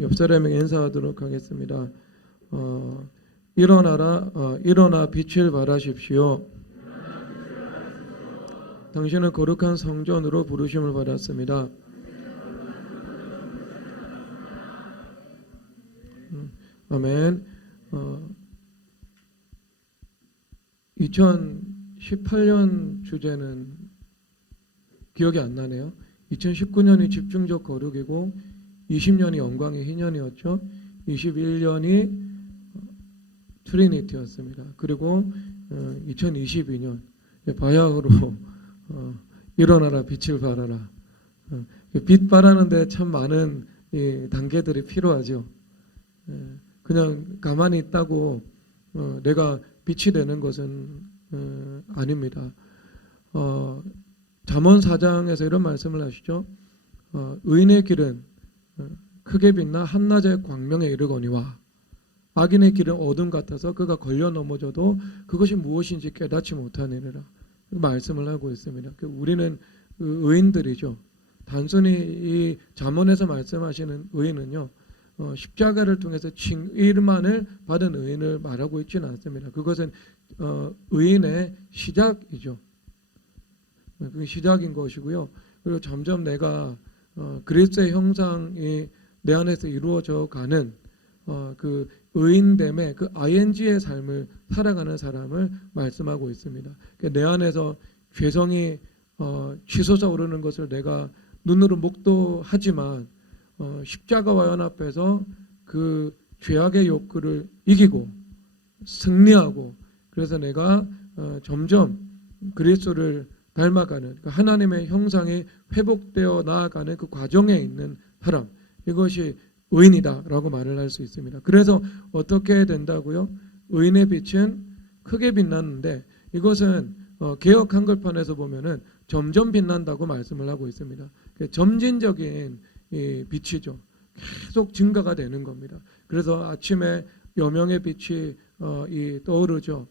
옆 사람에게 인사하도록 하겠습니다. 일어나라, 일어나 빛을 발하십시오. 당신은 거룩한 성전으로 부르심을 받았습니다. 아멘. 2018년 주제는 기억이 안 나네요. 2019년이 집중적 거룩이고 20년이 영광의 희년이었죠. 21년이 트리니티였습니다. 그리고 2022년 바야흐로 일어나라 빛을 발하라. 빛 발하는데 참 많은 단계들이 필요하죠. 그냥 가만히 있다고 내가 빛이 되는 것은 아닙니다. 잠언 4장에서 이런 말씀을 하시죠. 의인의 길은 크게 빛나 한낮의 광명에 이르거니와 악인의 길은 어둠 같아서 그가 걸려 넘어져도 그것이 무엇인지 깨닫지 못하느니라. 말씀을 하고 있습니다. 우리는 의인들이죠. 단순히 이 잠언에서 말씀하시는 의인은요, 십자가를 통해서 칭의만을 받은 의인을 말하고 있지는 않습니다. 그것은 의인의 시작이죠. 그게 시작인 것이고요. 그리고 점점 내가 그리스도의 형상이 내 안에서 이루어져 가는 그 의인됨의 그 ing의 삶을 살아가는 사람을 말씀하고 있습니다. 내 안에서 죄성이 치솟아 오르는 것을 내가 눈으로 목도하지만 십자가와 연합해서 그 죄악의 욕구를 이기고 승리하고, 그래서 내가 점점 그리스도를 닮아가는 그 하나님의 형상이 회복되어 나아가는 그 과정에 있는 사람, 이것이 의인이다라고 말을 할 수 있습니다. 그래서 어떻게 된다고요? 의인의 빛은 크게 빛났는데, 이것은 개역 한글판에서 보면은 점점 빛난다고 말씀을 하고 있습니다. 점진적인 빛이죠. 계속 증가가 되는 겁니다. 그래서 아침에 여명의 빛이 떠오르죠.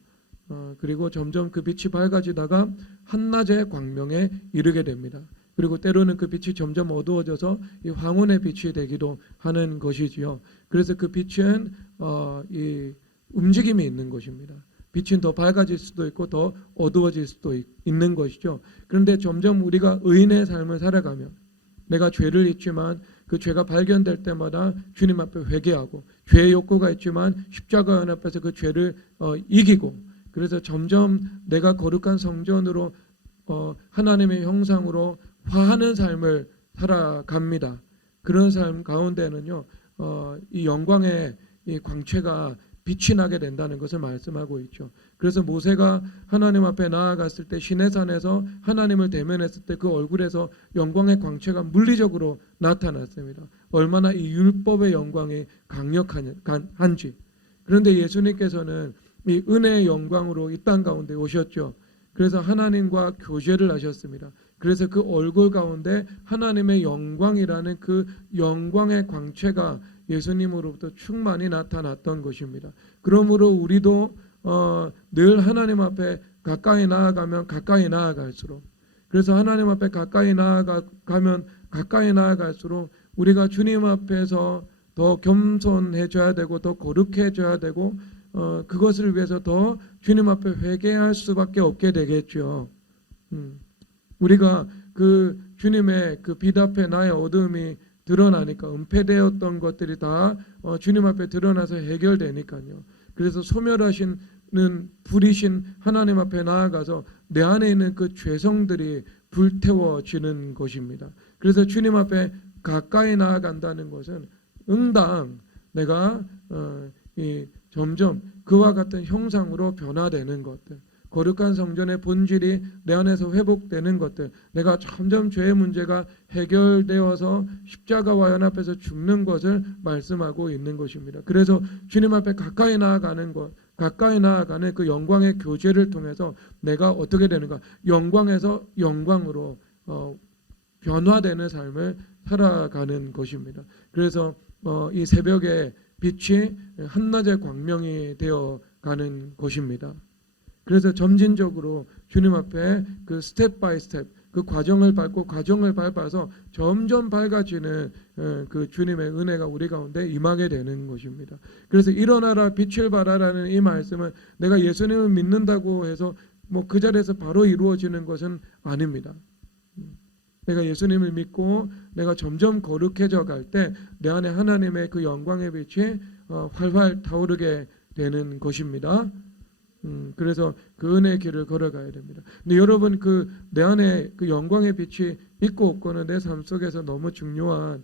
그리고 점점 그 빛이 밝아지다가 한낮의 광명에 이르게 됩니다. 그리고 때로는 그 빛이 점점 어두워져서 이 황혼의 빛이 되기도 하는 것이지요. 그래서 그 빛은 이 움직임이 있는 것입니다. 빛은 더 밝아질 수도 있고 더 어두워질 수도 있는 것이죠. 그런데 점점 우리가 의인의 삶을 살아가면, 내가 죄를 잊지만 그 죄가 발견될 때마다 주님 앞에 회개하고, 죄의 욕구가 있지만 십자가 연합해서 그 죄를 이기고, 그래서 점점 내가 거룩한 성전으로 하나님의 형상으로 화하는 삶을 살아갑니다. 그런 삶 가운데는요, 이 영광의 이 광채가 빛이 나게 된다는 것을 말씀하고 있죠. 그래서 모세가 하나님 앞에 나아갔을 때 시내산에서 하나님을 대면했을 때 그 얼굴에서 영광의 광채가 물리적으로 나타났습니다. 얼마나 이 율법의 영광이 강력한지. 그런데 예수님께서는 이 은혜의 영광으로 이 땅 가운데 오셨죠. 그래서 하나님과 교제를 하셨습니다. 그래서 그 얼굴 가운데 하나님의 영광이라는 그 영광의 광채가 예수님으로부터 충만히 나타났던 것입니다. 그러므로 우리도 늘 하나님 앞에 가까이 나아가면 가까이 나아갈수록, 그래서 하나님 앞에 가까이 나아가면 가까이 나아갈수록 우리가 주님 앞에서 더 겸손해져야 되고 더 거룩해져야 되고, 그것을 위해서 더 주님 앞에 회개할 수밖에 없게 되겠죠. 우리가 그 주님의 그 빛 앞에 나의 어둠이 드러나니까, 은폐되었던 것들이 다 주님 앞에 드러나서 해결되니까요. 그래서 소멸하시는 불이신 하나님 앞에 나아가서 내 안에 있는 그 죄성들이 불태워지는 것입니다. 그래서 주님 앞에 가까이 나아간다는 것은 응당 내가 점점 그와 같은 형상으로 변화되는 것들, 거룩한 성전의 본질이 내 안에서 회복되는 것들, 내가 점점 죄의 문제가 해결되어서 십자가와 연합해서 죽는 것을 말씀하고 있는 것입니다. 그래서 주님 앞에 가까이 나아가는 것, 가까이 나아가는 그 영광의 교제를 통해서 내가 어떻게 되는가? 영광에서 영광으로 변화되는 삶을 살아가는 것입니다. 그래서 이 새벽에 빛이 한낮의 광명이 되어가는 것입니다. 그래서 점진적으로 주님 앞에 그 스텝 바이 스텝 그 과정을 밟고 과정을 밟아서 점점 밝아지는 그 주님의 은혜가 우리 가운데 임하게 되는 것입니다. 그래서 일어나라 빛을 발하라는 이 말씀은 내가 예수님을 믿는다고 해서 뭐 그 자리에서 바로 이루어지는 것은 아닙니다. 내가 예수님을 믿고 내가 점점 거룩해져 갈 때 내 안에 하나님의 그 영광의 빛이 활활 타오르게 되는 것입니다. 그래서 그 은혜의 길을 걸어가야 됩니다. 근데 여러분 그 내 안에 그 영광의 빛이 있고 없고는 내 삶 속에서 너무 중요한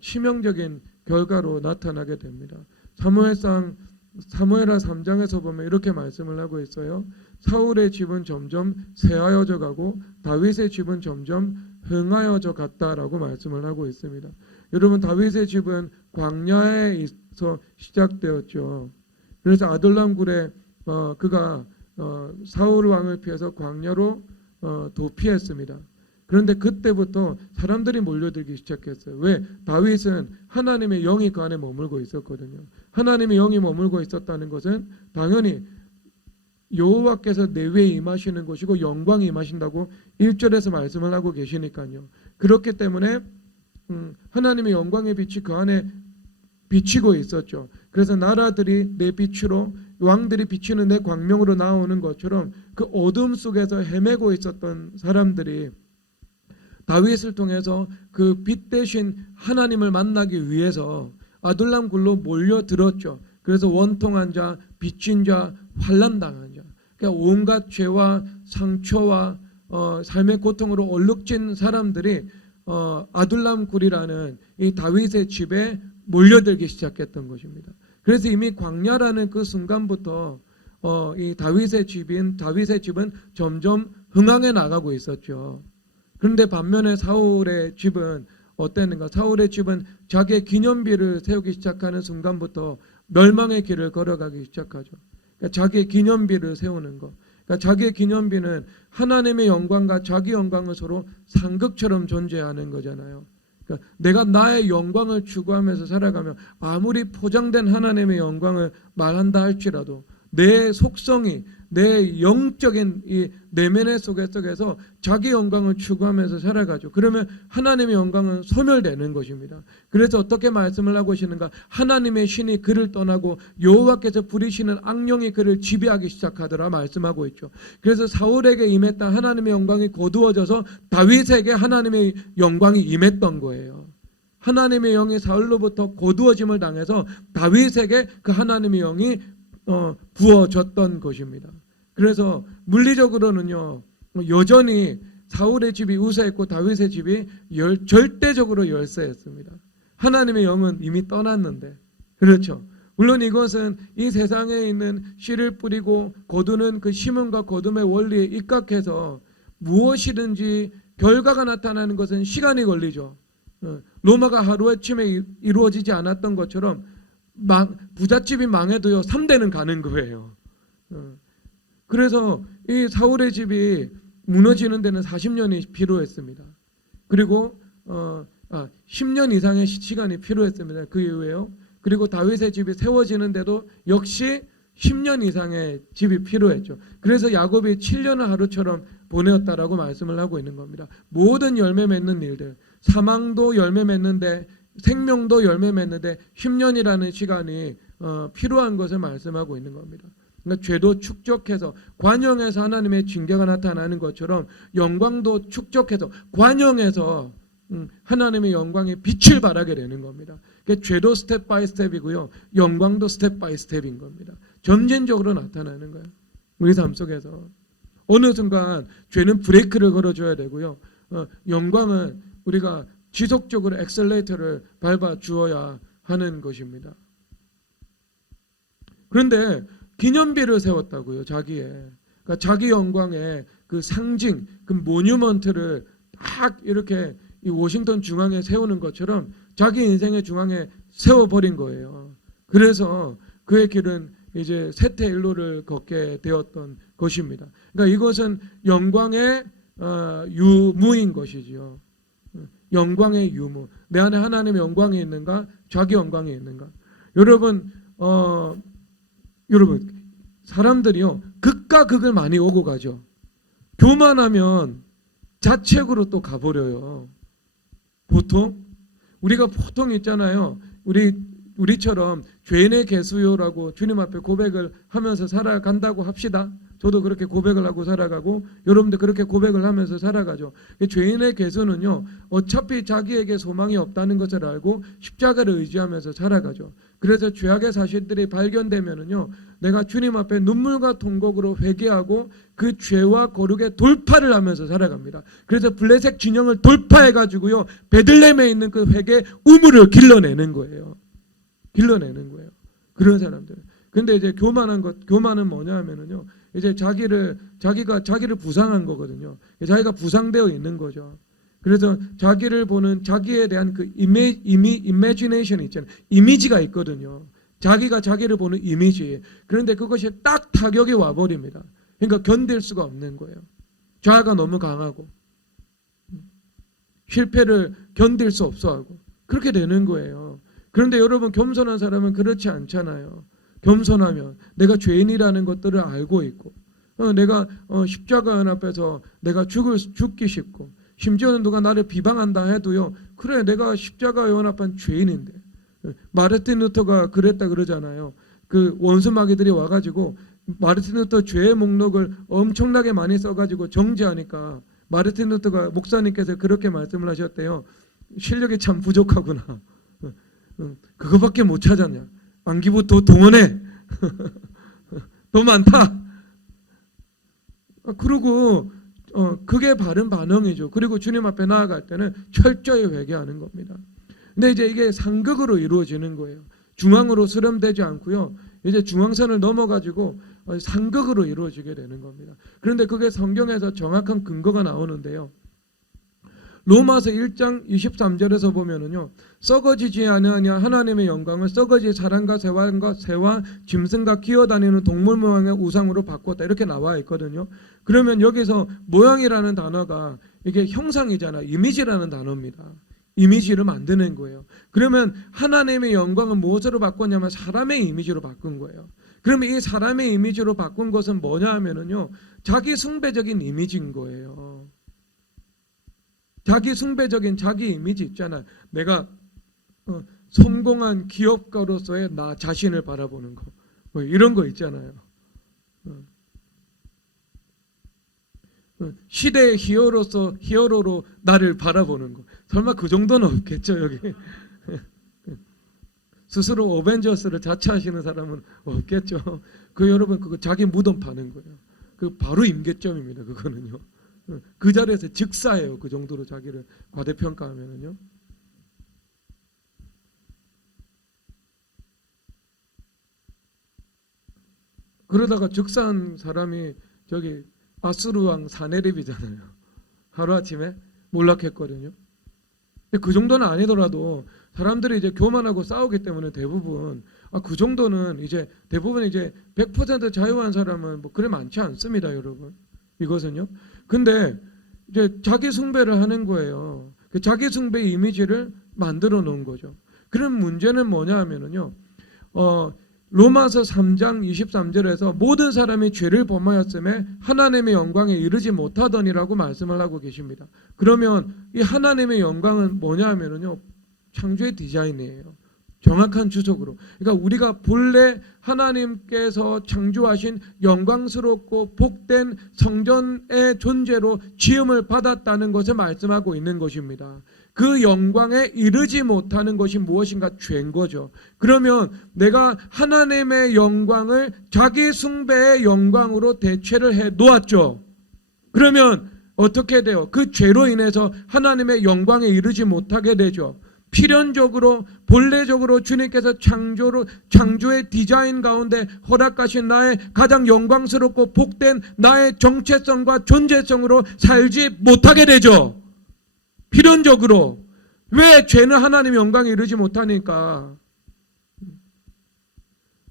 치명적인 결과로 나타나게 됩니다. 사무엘하 3장에서 보면 이렇게 말씀을 하고 있어요. 사울의 집은 점점 쇠하여져 가고 다윗의 집은 점점 흥하여져 갔다라고 말씀을 하고 있습니다. 여러분 다윗의 집은 광야에서 시작되었죠. 그래서 아둘람 굴에 그가 사울 왕을 피해서 광야로 도피했습니다. 그런데 그때부터 사람들이 몰려들기 시작했어요. 왜? 다윗은 하나님의 영이 그 안에 머물고 있었거든요. 하나님의 영이 머물고 있었다는 것은 당연히 여호와께서 내 위에 임하시는 것이고 영광이 임하신다고 1절에서 말씀을 하고 계시니까요. 그렇기 때문에 하나님의 영광의 빛이 그 안에 비치고 있었죠. 그래서 나라들이 내 빛으로 왕들이 비치는 내 광명으로 나오는 것처럼 그 어둠 속에서 헤매고 있었던 사람들이 다윗을 통해서 그 빛 대신 하나님을 만나기 위해서 아둘람 굴로 몰려들었죠. 그래서 원통한 자, 빚진 자, 환난당한 자, 그러니까 온갖 죄와 상처와 삶의 고통으로 얼룩진 사람들이 아둘람 굴이라는 이 다윗의 집에 몰려들기 시작했던 것입니다. 그래서 이미 광야라는 그 순간부터 이 다윗의 집은 점점 흥황해 나가고 있었죠. 그런데 반면에 사울의 집은 어땠는가? 사울의 집은 자기의 기념비를 세우기 시작하는 순간부터 멸망의 길을 걸어가기 시작하죠. 그러니까 자기의 기념비를 세우는 것. 그러니까 자기의 기념비는 하나님의 영광과 자기 영광을 서로 상극처럼 존재하는 거잖아요. 그러니까 내가 나의 영광을 추구하면서 살아가면 아무리 포장된 하나님의 영광을 말한다 할지라도 내 속성이 내 영적인 이 내면의 속에서 자기 영광을 추구하면서 살아가죠. 그러면 하나님의 영광은 소멸되는 것입니다. 그래서 어떻게 말씀을 하고 계시는가? 하나님의 신이 그를 떠나고 여호와께서 부리시는 악령이 그를 지배하기 시작하더라 말씀하고 있죠. 그래서 사울에게 임했던 하나님의 영광이 거두어져서 다윗에게 하나님의 영광이 임했던 거예요. 하나님의 영이 사울로부터 거두어짐을 당해서 다윗에게 그 하나님의 영이 부어졌던 것입니다. 그래서 물리적으로는요 여전히 사울의 집이 우세했고 다윗의 집이 절대적으로 열세했습니다. 하나님의 영은 이미 떠났는데 그렇죠. 물론 이것은 이 세상에 있는 씨를 뿌리고 거두는 그 심음과 거둠의 원리에 입각해서 무엇이든지 결과가 나타나는 것은 시간이 걸리죠. 로마가 하루아침에 이루어지지 않았던 것처럼 부잣집이 망해도요 3대는 가는 거예요. 그래서 이 사울의 집이 무너지는 데는 40년이 필요했습니다. 그리고 10년 이상의 시간이 필요했습니다. 그 이후에요. 그리고 다윗의 집이 세워지는데도 역시 10년 이상의 집이 필요했죠. 그래서 야곱이 7년을 하루처럼 보내었다라고 말씀을 하고 있는 겁니다. 모든 열매 맺는 일들, 사망도 열매 맺는데 생명도 열매 맺는데 10년이라는 시간이 필요한 것을 말씀하고 있는 겁니다. 그러니까 죄도 축적해서 관영에서 하나님의 징계가 나타나는 것처럼 영광도 축적해서 관영에서 하나님의 영광의 빛을 발하게 되는 겁니다. 그러니까 죄도 스텝 바이 스텝이고요. 영광도 스텝 바이 스텝인 겁니다. 점진적으로 나타나는 거예요. 우리 삶 속에서. 어느 순간 죄는 브레이크를 걸어줘야 되고요. 영광은 우리가 지속적으로 엑셀레이터를 밟아 주어야 하는 것입니다. 그런데 기념비를 세웠다고요. 그러니까 자기 영광의 그 상징, 그 모뉴먼트를 딱 이렇게 이 워싱턴 중앙에 세우는 것처럼 자기 인생의 중앙에 세워버린 거예요. 그래서 그의 길은 이제 쇠퇴일로를 걷게 되었던 것입니다. 그러니까 이것은 영광의 유무인 것이지요. 영광의 유무. 내 안에 하나님의 영광이 있는가? 자기 영광이 있는가? 여러분 사람들이요 극과 극을 많이 오고 가죠. 교만하면 자책으로 또 가버려요. 우리가 보통 있잖아요. 우리처럼 죄인의 개수요라고 주님 앞에 고백을 하면서 살아간다고 합시다. 저도 그렇게 고백을 하고 살아가고 여러분들 그렇게 고백을 하면서 살아가죠. 죄인의 개수는요, 어차피 자기에게 소망이 없다는 것을 알고 십자가를 의지하면서 살아가죠. 그래서 죄악의 사실들이 발견되면은요, 내가 주님 앞에 눈물과 통곡으로 회개하고 그 죄와 거룩의 돌파를 하면서 살아갑니다. 그래서 블레셋 진영을 돌파해가지고요, 베들레헴에 있는 그 회개 우물을 길러내는 거예요. 그런 사람들. 근데 이제 교만은 뭐냐 하면은요, 이제 자기가 자기를 부상한 거거든요. 자기가 부상되어 있는 거죠. 그래서 자기를 보는 자기에 대한 그 이미지네이션이 있잖아요. 이미지가 있거든요. 자기가 자기를 보는 이미지. 그런데 그것이 딱 타격이 와버립니다. 그러니까 견딜 수가 없는 거예요. 자아가 너무 강하고 실패를 견딜 수 없어하고 그렇게 되는 거예요. 그런데 여러분, 겸손한 사람은 그렇지 않잖아요. 겸손하면 내가 죄인이라는 것들을 알고 있고 내가 십자가 앞에서 내가 죽기 쉽고 심지어는 누가 나를 비방한다 해도요, 그래 내가 십자가 연 앞한 죄인인데. 마르틴 루터가 그랬다 그러잖아요. 그 원수 마귀들이 와가지고 마르틴 루터 죄의 목록을 엄청나게 많이 써가지고 정죄하니까 마르틴 루터가 목사님께서 그렇게 말씀을 하셨대요. 실력이 참 부족하구나. 그거밖에 못 찾았냐. 만기부터 동원해. 더 많다. 그리고 그게 바른 반응이죠. 그리고 주님 앞에 나아갈 때는 철저히 회개하는 겁니다. 근데 이제 이게 상극으로 이루어지는 거예요. 중앙으로 수렴되지 않고요. 이제 중앙선을 넘어가지고 상극으로 이루어지게 되는 겁니다. 그런데 그게 성경에서 정확한 근거가 나오는데요. 로마서 1장 23절에서 보면은요, 썩어지지 아니하냐 하나님의 영광을 썩어질 사람과 새와 짐승과 기어다니는 동물 모양의 우상으로 바꿨다, 이렇게 나와 있거든요. 그러면 여기서 모양이라는 단어가 이게 형상이잖아. 이미지라는 단어입니다. 이미지를 만드는 거예요. 그러면 하나님의 영광은 무엇으로 바꿨냐면 사람의 이미지로 바꾼 거예요. 그러면 이 사람의 이미지로 바꾼 것은 뭐냐 하면은요, 자기 숭배적인 이미지인 거예요. 자기 숭배적인 자기 이미지 있잖아. 내가 성공한 기업가로서의 나 자신을 바라보는 거, 뭐 이런 거 있잖아요. 시대의 히어로로 나를 바라보는 거. 설마 그 정도는 없겠죠, 여기. 스스로 어벤져스를 자처하시는 사람은 없겠죠. 여러분 그거 자기 무덤 파는 거예요. 그 바로 임계점입니다. 그거는요. 그 자리에서 즉사해요. 그 정도로 자기를 과대평가하면은요. 그러다가 즉사한 사람이 저기 아수르 왕 사네립이잖아요. 하루아침에 몰락했거든요. 그 정도는 아니더라도 사람들이 이제 교만하고 싸우기 때문에 대부분 그 정도는 이제 대부분 이제 100% 자유한 사람은 뭐 그래 많지 않습니다, 여러분. 이것은요. 근데 이제 자기 숭배를 하는 거예요. 그 자기 숭배 이미지를 만들어 놓은 거죠. 그런 문제는 뭐냐 하면은요. 로마서 3장 23절에서 모든 사람이 죄를 범하였음에 하나님의 영광에 이르지 못하더니라고 말씀을 하고 계십니다. 그러면 이 하나님의 영광은 뭐냐 하면은요, 창조의 디자인이에요. 정확한 주석으로. 그러니까 우리가 본래 하나님께서 창조하신 영광스럽고 복된 성전의 존재로 지음을 받았다는 것을 말씀하고 있는 것입니다. 그 영광에 이르지 못하는 것이 무엇인가? 죄인 거죠. 그러면 내가 하나님의 영광을 자기 숭배의 영광으로 대체를 해 놓았죠. 그러면 어떻게 돼요? 그 죄로 인해서 하나님의 영광에 이르지 못하게 되죠. 필연적으로 본래적으로 주님께서 창조의 디자인 가운데 허락하신 나의 가장 영광스럽고 복된 나의 정체성과 존재성으로 살지 못하게 되죠. 필연적으로. 왜? 죄는 하나님의 영광에 이르지 못하니까.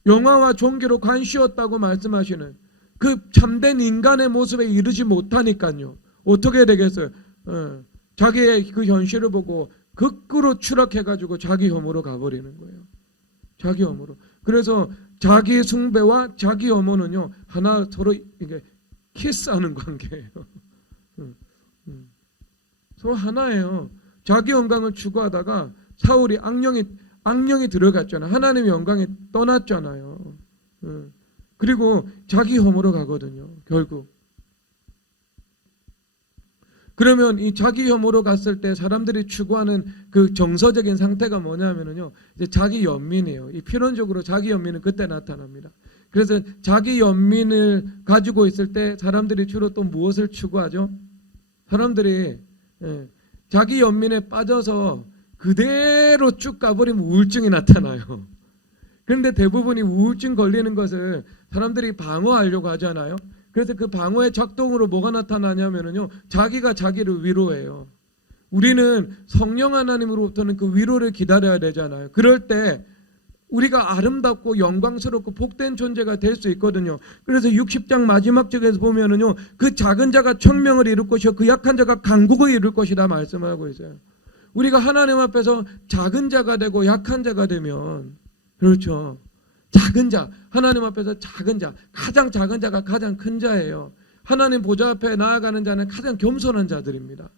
영화와 종교로 관시었다고 말씀하시는 그 참된 인간의 모습에 이르지 못하니까요. 어떻게 되겠어요? 자기의 그 현실을 보고 거꾸로 추락해가지고 자기 혐오로 가버리는 거예요. 자기 혐오로. 그래서 자기 숭배와 자기 혐오는요, 하나 서로 이게 키스하는 관계예요. 서로 하나예요. 자기 영광을 추구하다가 사울이 악령이 들어갔잖아요. 하나님의 영광이 떠났잖아요. 그리고 자기 혐오로 가거든요. 결국. 그러면 이 자기 혐오로 갔을 때 사람들이 추구하는 그 정서적인 상태가 뭐냐면요, 이제 자기 연민이에요. 이 필연적으로 자기 연민은 그때 나타납니다. 그래서 자기 연민을 가지고 있을 때 사람들이 주로 또 무엇을 추구하죠? 사람들이 자기 연민에 빠져서 그대로 쭉 가버리면 우울증이 나타나요. 그런데 대부분이 우울증 걸리는 것을 사람들이 방어하려고 하잖아요. 그래서 그 방어의 작동으로 뭐가 나타나냐면요, 자기가 자기를 위로해요. 우리는 성령 하나님으로부터는 그 위로를 기다려야 되잖아요. 그럴 때 우리가 아름답고 영광스럽고 복된 존재가 될 수 있거든요. 그래서 60장 마지막 절에서 보면은요, 그 작은 자가 천명을 이룰 것이요 그 약한 자가 강국을 이룰 것이다 말씀하고 있어요. 우리가 하나님 앞에서 작은 자가 되고 약한 자가 되면, 그렇죠, 작은 자, 하나님 앞에서 작은 자, 가장 작은 자가 가장 큰 자예요. 하나님 보좌 앞에 나아가는 자는 가장 겸손한 자들입니다.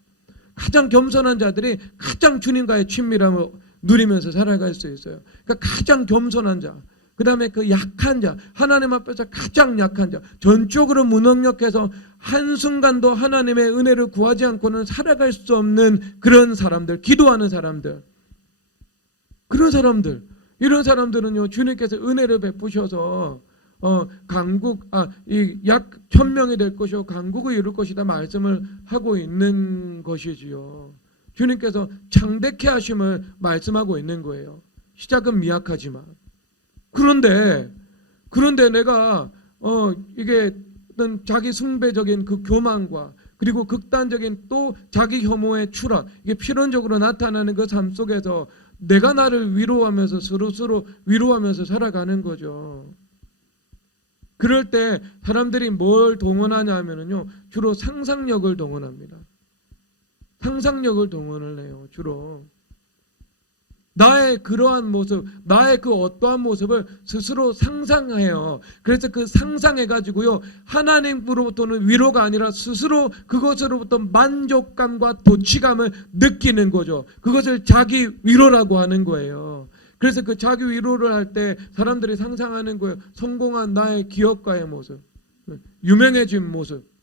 가장 겸손한 자들이 가장 주님과의 친밀함을 누리면서 살아갈 수 있어요. 그러니까 가장 겸손한 자, 그 다음에 그 약한 자, 하나님 앞에서 가장 약한 자, 전적으로 무능력해서 한순간도 하나님의 은혜를 구하지 않고는 살아갈 수 없는 그런 사람들, 기도하는 사람들, 그런 사람들, 이런 사람들은요, 주님께서 은혜를 베푸셔서 약 1000명이 될 것이요 강국을 이룰 것이다 말씀을 하고 있는 것이지요. 주님께서 창대케 하심을 말씀하고 있는 거예요. 시작은 미약하지만. 그런데 내가 이게 어떤 자기 숭배적인 그 교만과 그리고 극단적인 또 자기 혐오의 추락, 이게 필연적으로 나타나는 그 삶 속에서 내가 나를 위로하면서 서로 위로하면서 살아가는 거죠. 그럴 때 사람들이 뭘 동원하냐 하면요, 주로 상상력을 동원합니다. 상상력을 동원을 해요. 주로 나의 그러한 모습, 나의 그 어떠한 모습을 스스로 상상해요. 그래서 그 상상해가지고요, 하나님으로부터는 위로가 아니라 스스로 그것으로부터 만족감과 도취감을 느끼는 거죠. 그것을 자기 위로라고 하는 거예요. 그래서 그 자기 위로를 할 때 사람들이 상상하는 거예요. 성공한 나의 기업가의 모습, 유명해진 모습.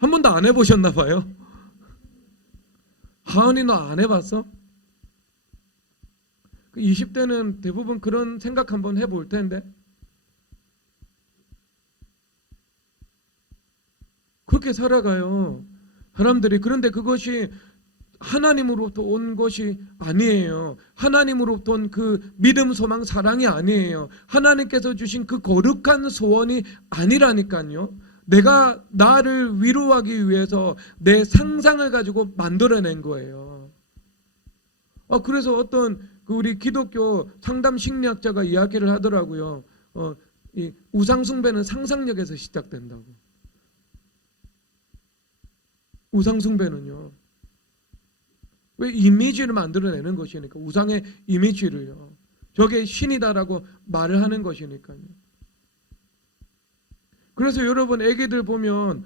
한 번도 안 해보셨나 봐요. 하은이 너 안 해봤어? 20대는 대부분 그런 생각 한번 해볼 텐데. 그렇게 살아가요, 사람들이. 그런데 그것이 하나님으로부터 온 것이 아니에요. 하나님으로부터 온 그 믿음, 소망, 사랑이 아니에요. 하나님께서 주신 그 거룩한 소원이 아니라니까요. 내가 나를 위로하기 위해서 내 상상을 가지고 만들어낸 거예요. 그래서 어떤 우리 기독교 상담 심리학자가 이야기를 하더라고요. 이 우상 숭배는 상상력에서 시작된다고. 우상 숭배는요, 왜 이미지를 만들어내는 것이니까, 우상의 이미지를요. 저게 신이다라고 말을 하는 것이니까요. 그래서 여러분, 아기들 보면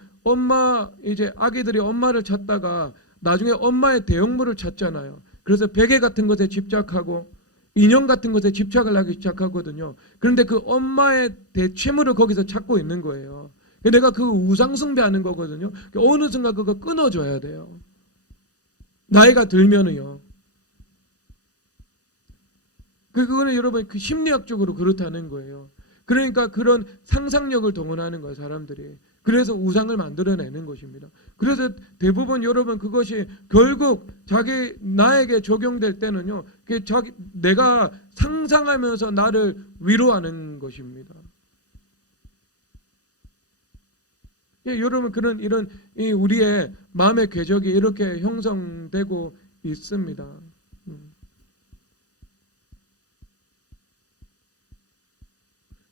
아기들이 엄마를 찾다가 나중에 엄마의 대형물을 찾잖아요. 그래서 베개 같은 것에 집착하고 인형 같은 것에 집착을 하기 시작하거든요. 그런데 그 엄마의 대체물을 거기서 찾고 있는 거예요. 내가 그 우상 숭배하는 거거든요. 어느 순간 그거 끊어줘야 돼요. 나이가 들면은요. 그거는 여러분 그 심리학적으로 그렇다는 거예요. 그러니까 그런 상상력을 동원하는 거예요, 사람들이. 그래서 우상을 만들어내는 것입니다. 그래서 대부분 여러분 그것이 결국 나에게 적용될 때는요, 내가 상상하면서 나를 위로하는 것입니다. 예, 여러분 이런 우리의 마음의 궤적이 이렇게 형성되고 있습니다.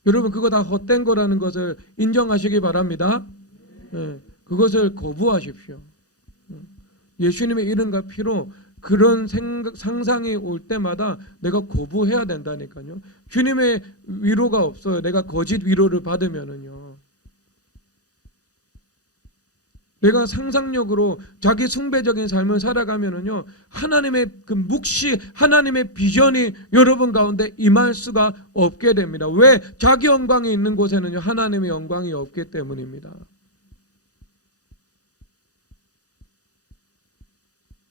여러분 그거 다 헛된 거라는 것을 인정하시기 바랍니다. 예, 그것을 거부하십시오. 예수님의 이름과 피로 그런 상상이 올 때마다 내가 거부해야 된다니까요. 주님의 위로가 없어요. 내가 거짓 위로를 받으면은요. 내가 상상력으로 자기 숭배적인 삶을 살아가면은요, 하나님의 그 묵시, 하나님의 비전이 여러분 가운데 임할 수가 없게 됩니다. 왜? 자기 영광이 있는 곳에는요, 하나님의 영광이 없기 때문입니다.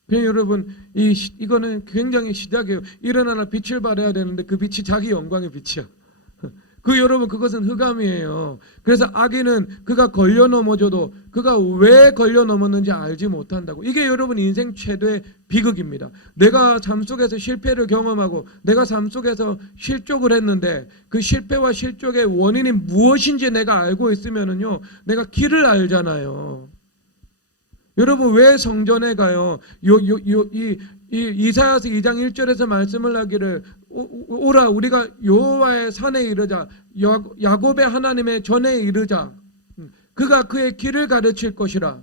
그냥 여러분, 이거는 굉장히 시작이에요. 일어나나 빛을 발해야 되는데 그 빛이 자기 영광의 빛이야. 여러분, 그것은 흑암이에요. 그래서 악인은 그가 걸려 넘어져도 그가 왜 걸려 넘었는지 알지 못한다고. 이게 여러분 인생 최대의 비극입니다. 내가 삶 속에서 실패를 경험하고 내가 삶 속에서 실족을 했는데 그 실패와 실족의 원인이 무엇인지 내가 알고 있으면은요, 내가 길을 알잖아요. 여러분, 왜 성전에 가요? 이사야서 2장 1절에서 말씀을 하기를, 오라 우리가 여호와의 산에 이르자, 야곱의 하나님의 전에 이르자, 그가 그의 길을 가르칠 것이라,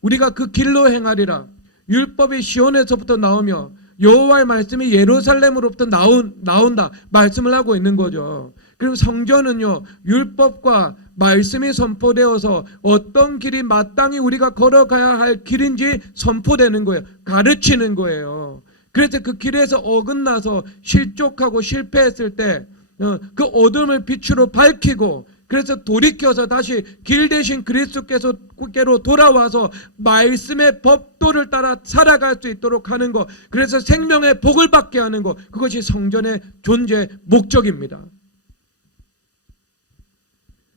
우리가 그 길로 행하리라. 율법이 시온에서부터 나오며 여호와의 말씀이 예루살렘으로부터 나온다 말씀을 하고 있는 거죠. 그럼 성전은요, 율법과 말씀이 선포되어서 어떤 길이 마땅히 우리가 걸어가야 할 길인지 선포되는 거예요. 가르치는 거예요. 그래서 그 길에서 어긋나서 실족하고 실패했을 때 그 어둠을 빛으로 밝히고, 그래서 돌이켜서 다시 길 대신 그리스도께로 돌아와서 말씀의 법도를 따라 살아갈 수 있도록 하는 것, 그래서 생명의 복을 받게 하는 것, 그것이 성전의 존재 목적입니다.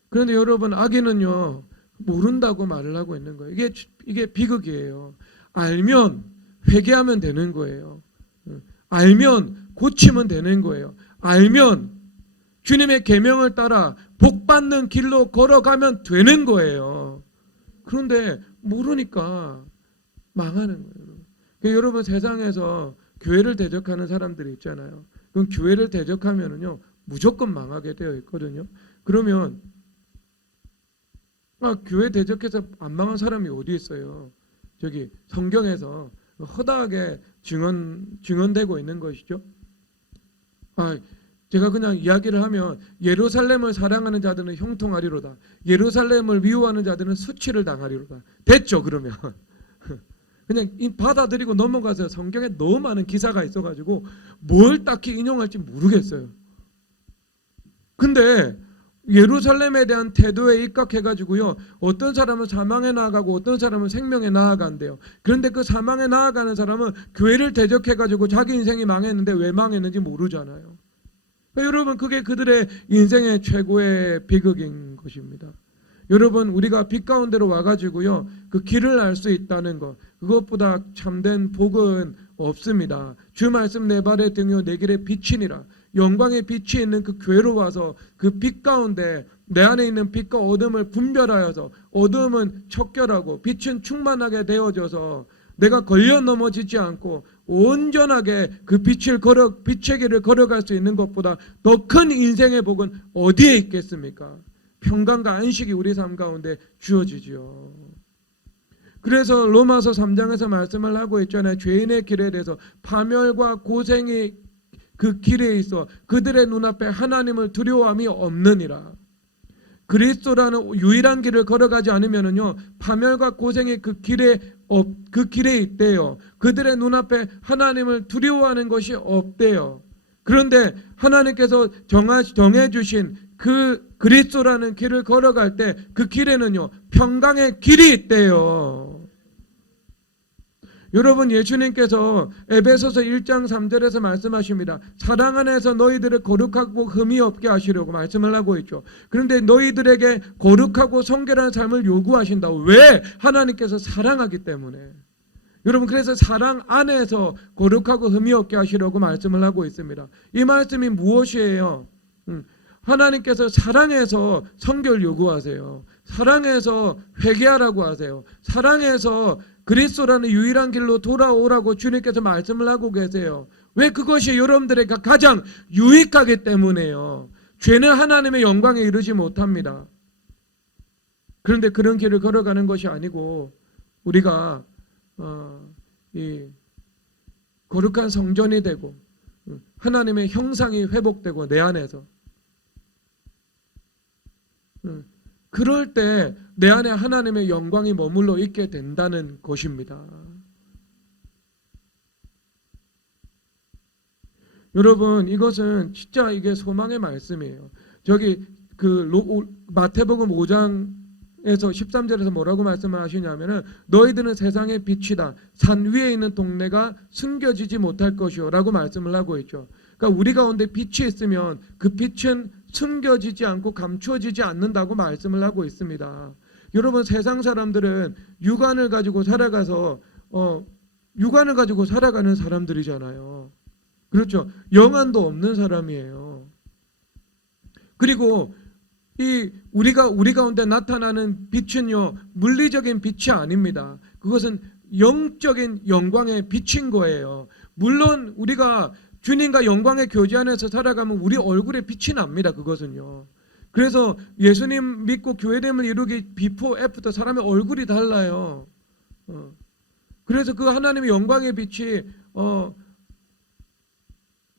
그런데 여러분, 악인은요, 모른다고 말을 하고 있는 거예요. 이게 비극이에요. 알면 회개하면 되는 거예요. 알면 고치면 되는 거예요. 알면 주님의 계명을 따라 복받는 길로 걸어가면 되는 거예요. 그런데 모르니까 망하는 거예요. 여러분, 세상에서 교회를 대적하는 사람들이 있잖아요. 그럼 교회를 대적하면은요, 무조건 망하게 되어 있거든요. 그러면 교회 대적해서 안 망한 사람이 어디 있어요? 저기 성경에서 허다하게 증언되고 있는 것이죠. 제가 그냥 이야기를 하면, 예루살렘을 사랑하는 자들은 형통하리로다, 예루살렘을 미워하는 자들은 수치를 당하리로다. 됐죠, 그러면. 그냥 받아들이고 넘어가서, 성경에 너무 많은 기사가 있어가지고 뭘 딱히 인용할지 모르겠어요. 근데 예루살렘에 대한 태도에 입각해가지고요, 어떤 사람은 사망에 나아가고 어떤 사람은 생명에 나아간대요. 그런데 그 사망에 나아가는 사람은 교회를 대적해가지고 자기 인생이 망했는데 왜 망했는지 모르잖아요. 여러분, 그게 그들의 인생의 최고의 비극인 것입니다. 여러분, 우리가 빛 가운데로 와가지고요, 그 길을 알 수 있다는 것, 그것보다 참된 복은 없습니다. 주 말씀 내 발의 등이요 내 길의 빛이니라. 영광의 빛이 있는 그 교회로 와서 그 빛 가운데 내 안에 있는 빛과 어둠을 분별하여서, 어둠은 척결하고 빛은 충만하게 되어져서 내가 걸려 넘어지지 않고 온전하게 그 빛의 길을 걸어갈 수 있는 것보다 더 큰 인생의 복은 어디에 있겠습니까? 평강과 안식이 우리 삶 가운데 주어지지요. 그래서 로마서 3장에서 말씀을 하고 있잖아요. 죄인의 길에 대해서 파멸과 고생이 그 길에 있어 그들의 눈앞에 하나님을 두려워함이 없느니라. 그리스도라는 유일한 길을 걸어가지 않으면은요, 파멸과 고생이 그 길에 있대요. 그들의 눈앞에 하나님을 두려워하는 것이 없대요. 그런데 하나님께서 정해주신 그 그리스도라는 길을 걸어갈 때 그 길에는요, 평강의 길이 있대요. 여러분, 예수님께서 에베소서 1장 3절에서 말씀하십니다. 사랑 안에서 너희들을 거룩하고 흠이 없게 하시려고 말씀을 하고 있죠. 그런데 너희들에게 거룩하고 성결한 삶을 요구하신다. 왜? 하나님께서 사랑하기 때문에. 여러분, 그래서 사랑 안에서 거룩하고 흠이 없게 하시려고 말씀을 하고 있습니다. 이 말씀이 무엇이에요? 하나님께서 사랑해서 성결 요구하세요. 사랑해서 회개하라고 하세요. 사랑해서 그리스도라는 유일한 길로 돌아오라고 주님께서 말씀을 하고 계세요. 왜? 그것이 여러분들에게 가장 유익하기 때문에요. 죄는 하나님의 영광에 이르지 못합니다. 그런데 그런 길을 걸어가는 것이 아니고 우리가 이 거룩한 성전이 되고 하나님의 형상이 회복되고 내 안에서 그럴 때 내 안에 하나님의 영광이 머물러 있게 된다는 것입니다. 여러분, 이것은 진짜 이게 소망의 말씀이에요. 저기 마태복음 5장에서 13절에서 뭐라고 말씀을 하시냐면은 너희들은 세상의 빛이다. 산 위에 있는 동네가 숨겨지지 못할 것이요 라고 말씀을 하고 있죠. 그러니까 우리 가운데 빛이 있으면 그 빛은 숨겨지지 않고 감추어지지 않는다고 말씀을 하고 있습니다. 여러분, 세상 사람들은 육안을 가지고 살아가서 육안을 가지고 살아가는 사람들이잖아요. 그렇죠. 영안도 없는 사람이에요. 그리고 우리 가운데 나타나는 빛은요, 물리적인 빛이 아닙니다. 그것은 영적인 영광의 빛인 거예요. 물론 우리가 주님과 영광의 교제 안에서 살아가면 우리 얼굴에 빛이 납니다. 그것은요. 그래서 예수님 믿고 교회됨을 이루기 비포 애프터 사람의 얼굴이 달라요. 그래서 그 하나님의 영광의 빛이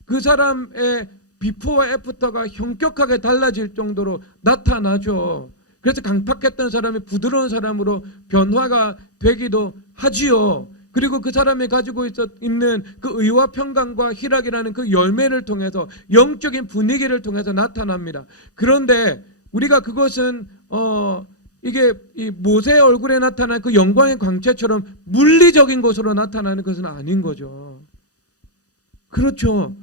그 사람의 비포와 애프터가 현격하게 달라질 정도로 나타나죠. 그래서 강팍했던 사람이 부드러운 사람으로 변화가 되기도 하지요. 그리고 그 사람이 가지고 있는 그 의와 평강과 희락이라는 그 열매를 통해서 영적인 분위기를 통해서 나타납니다. 그런데 우리가 그것은 이게 이 모세의 얼굴에 나타난 그 영광의 광채처럼 물리적인 것으로 나타나는 것은 아닌 거죠. 그렇죠.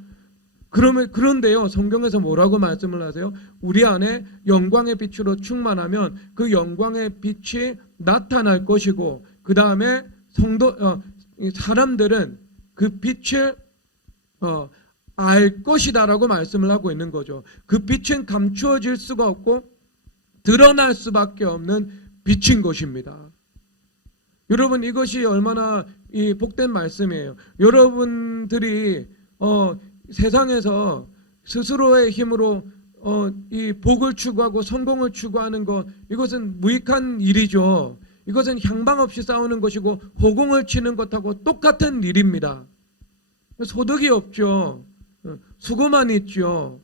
그런데요, 성경에서 뭐라고 말씀을 하세요? 우리 안에 영광의 빛으로 충만하면 그 영광의 빛이 나타날 것이고, 그 다음에 사람들은 그 빛을 알 것이다라고 말씀을 하고 있는 거죠. 그 빛은 감추어질 수가 없고 드러날 수밖에 없는 빛인 것입니다. 여러분, 이것이 얼마나 복된 말씀이에요. 여러분들이 세상에서 스스로의 힘으로 이 복을 추구하고 성공을 추구하는 것, 이것은 무익한 일이죠. 이것은 향방 없이 싸우는 것이고 호공을 치는 것하고 똑같은 일입니다. 소득이 없죠. 수고만 있죠.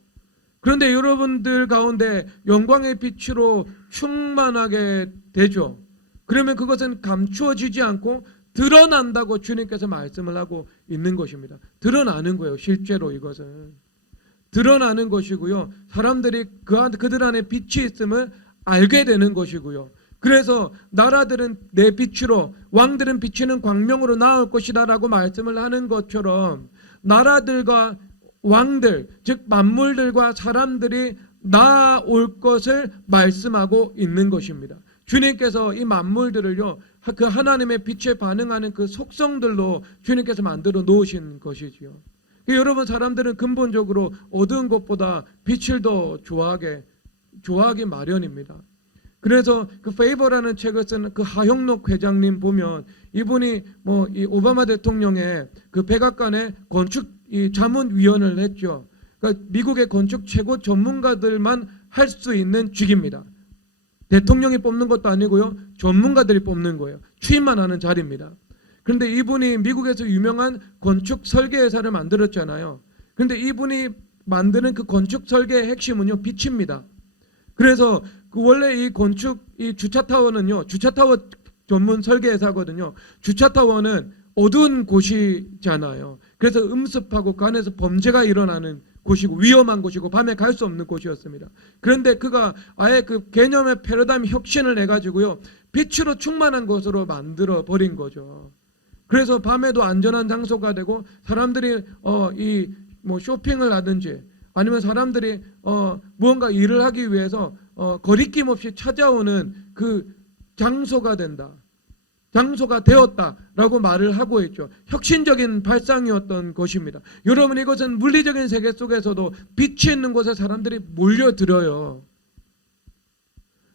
그런데 여러분들 가운데 영광의 빛으로 충만하게 되죠. 그러면 그것은 감추어지지 않고 드러난다고 주님께서 말씀을 하고 있는 것입니다. 드러나는 거예요. 실제로 이것은 드러나는 것이고요. 사람들이 그들 안에 빛이 있음을 알게 되는 것이고요. 그래서 나라들은 내 빛으로, 왕들은 비치는 광명으로 나올 것이다 라고 말씀을 하는 것처럼 나라들과 왕들, 즉 만물들과 사람들이 나올 것을 말씀하고 있는 것입니다. 주님께서 이 만물들을요, 그 하나님의 빛에 반응하는 그 속성들로 주님께서 만들어 놓으신 것이지요. 여러분, 사람들은 근본적으로 어두운 것보다 빛을 더 좋아하기 마련입니다. 그래서 그 페이버라는 책을 쓴 그 하형록 회장님 보면 이분이 이 오바마 대통령의 그 백악관의 건축 자문위원을 했죠. 그러니까 미국의 건축 최고 전문가들만 할 수 있는 직입니다. 대통령이 뽑는 것도 아니고요, 전문가들이 뽑는 거예요. 취임만 하는 자리입니다. 그런데 이분이 미국에서 유명한 건축 설계 회사를 만들었잖아요. 그런데 이분이 만드는 그 건축 설계의 핵심은요, 빛입니다. 그래서 원래 이 주차타워는요, 주차타워 전문 설계 회사거든요. 주차타워는 어두운 곳이잖아요. 그래서 음습하고 그 안에서 범죄가 일어나는 곳이고 위험한 곳이고 밤에 갈 수 없는 곳이었습니다. 그런데 그가 아예 그 개념의 패러다임 혁신을 해가지고요, 빛으로 충만한 것으로 만들어 버린 거죠. 그래서 밤에도 안전한 장소가 되고 사람들이 쇼핑을 하든지 아니면 사람들이 무언가 일을 하기 위해서 거리낌 없이 찾아오는 그 장소가 된다. 장소가 되었다라고 말을 하고 있죠. 혁신적인 발상이었던 것입니다. 여러분, 이것은 물리적인 세계 속에서도 빛이 있는 곳에 사람들이 몰려들어요.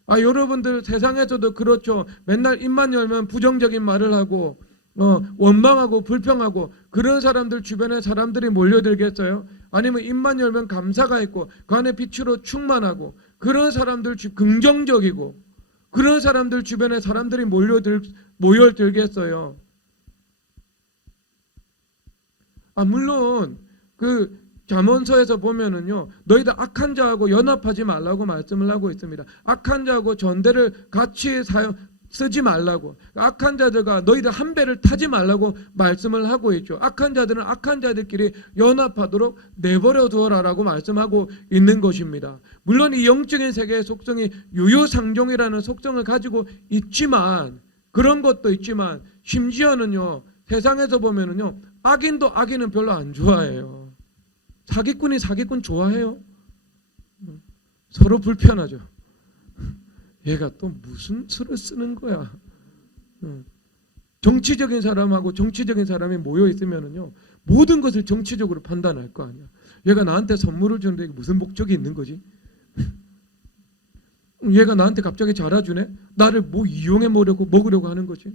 여러분들 세상에서도 그렇죠. 맨날 입만 열면 부정적인 말을 하고 원망하고 불평하고 그런 사람들 주변에 사람들이 몰려들겠어요? 아니면 입만 열면 감사가 있고 그 안에 빛으로 충만하고 그런 사람들 긍정적이고 그런 사람들 주변에 사람들이 모여들겠어요? 물론 잠언서에서 보면은요, 너희들 악한 자하고 연합하지 말라고 말씀을 하고 있습니다. 악한 자하고 전대를 같이 쓰지 말라고, 악한 자들과 너희들 한 배를 타지 말라고 말씀을 하고 있죠. 악한 자들은 악한 자들끼리 연합하도록 내버려 두어라라고 말씀하고 있는 것입니다. 물론 이 영적인 세계의 속성이 유유상종이라는 속성을 가지고 있지만, 그런 것도 있지만, 심지어는요, 세상에서 보면은요, 악인도 악인은 별로 안 좋아해요. 사기꾼이 사기꾼 좋아해요? 서로 불편하죠. 얘가 또 무슨 수를 쓰는 거야. 정치적인 사람하고 정치적인 사람이 모여 있으면은요, 모든 것을 정치적으로 판단할 거 아니야. 얘가 나한테 선물을 주는데 무슨 목적이 있는 거지? 얘가 나한테 갑자기 잘해주네? 나를 뭐 이용해 먹으려고 하는 거지?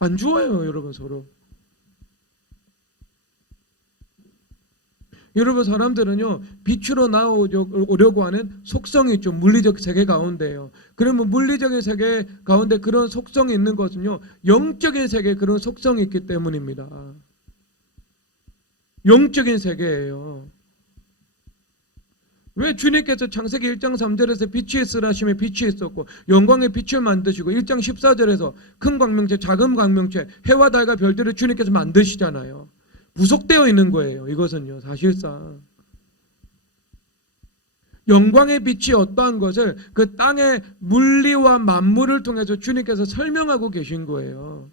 안 좋아요, 여러분, 서로. 여러분, 사람들은요, 빛으로 나오려고 하는 속성이 있죠. 물리적 세계 가운데요. 그러면 물리적인 세계 가운데 그런 속성이 있는 것은요, 영적인 세계에 그런 속성이 있기 때문입니다. 영적인 세계예요. 왜 주님께서 창세기 1장 3절에서 빛이 있으라 하시며 빛이 있었고 영광의 빛을 만드시고 1장 14절에서 큰 광명체, 작은 광명체, 해와 달과 별들을 주님께서 만드시잖아요. 부속되어 있는 거예요. 이것은요, 사실상 영광의 빛이 어떠한 것을 그 땅의 물리와 만물을 통해서 주님께서 설명하고 계신 거예요.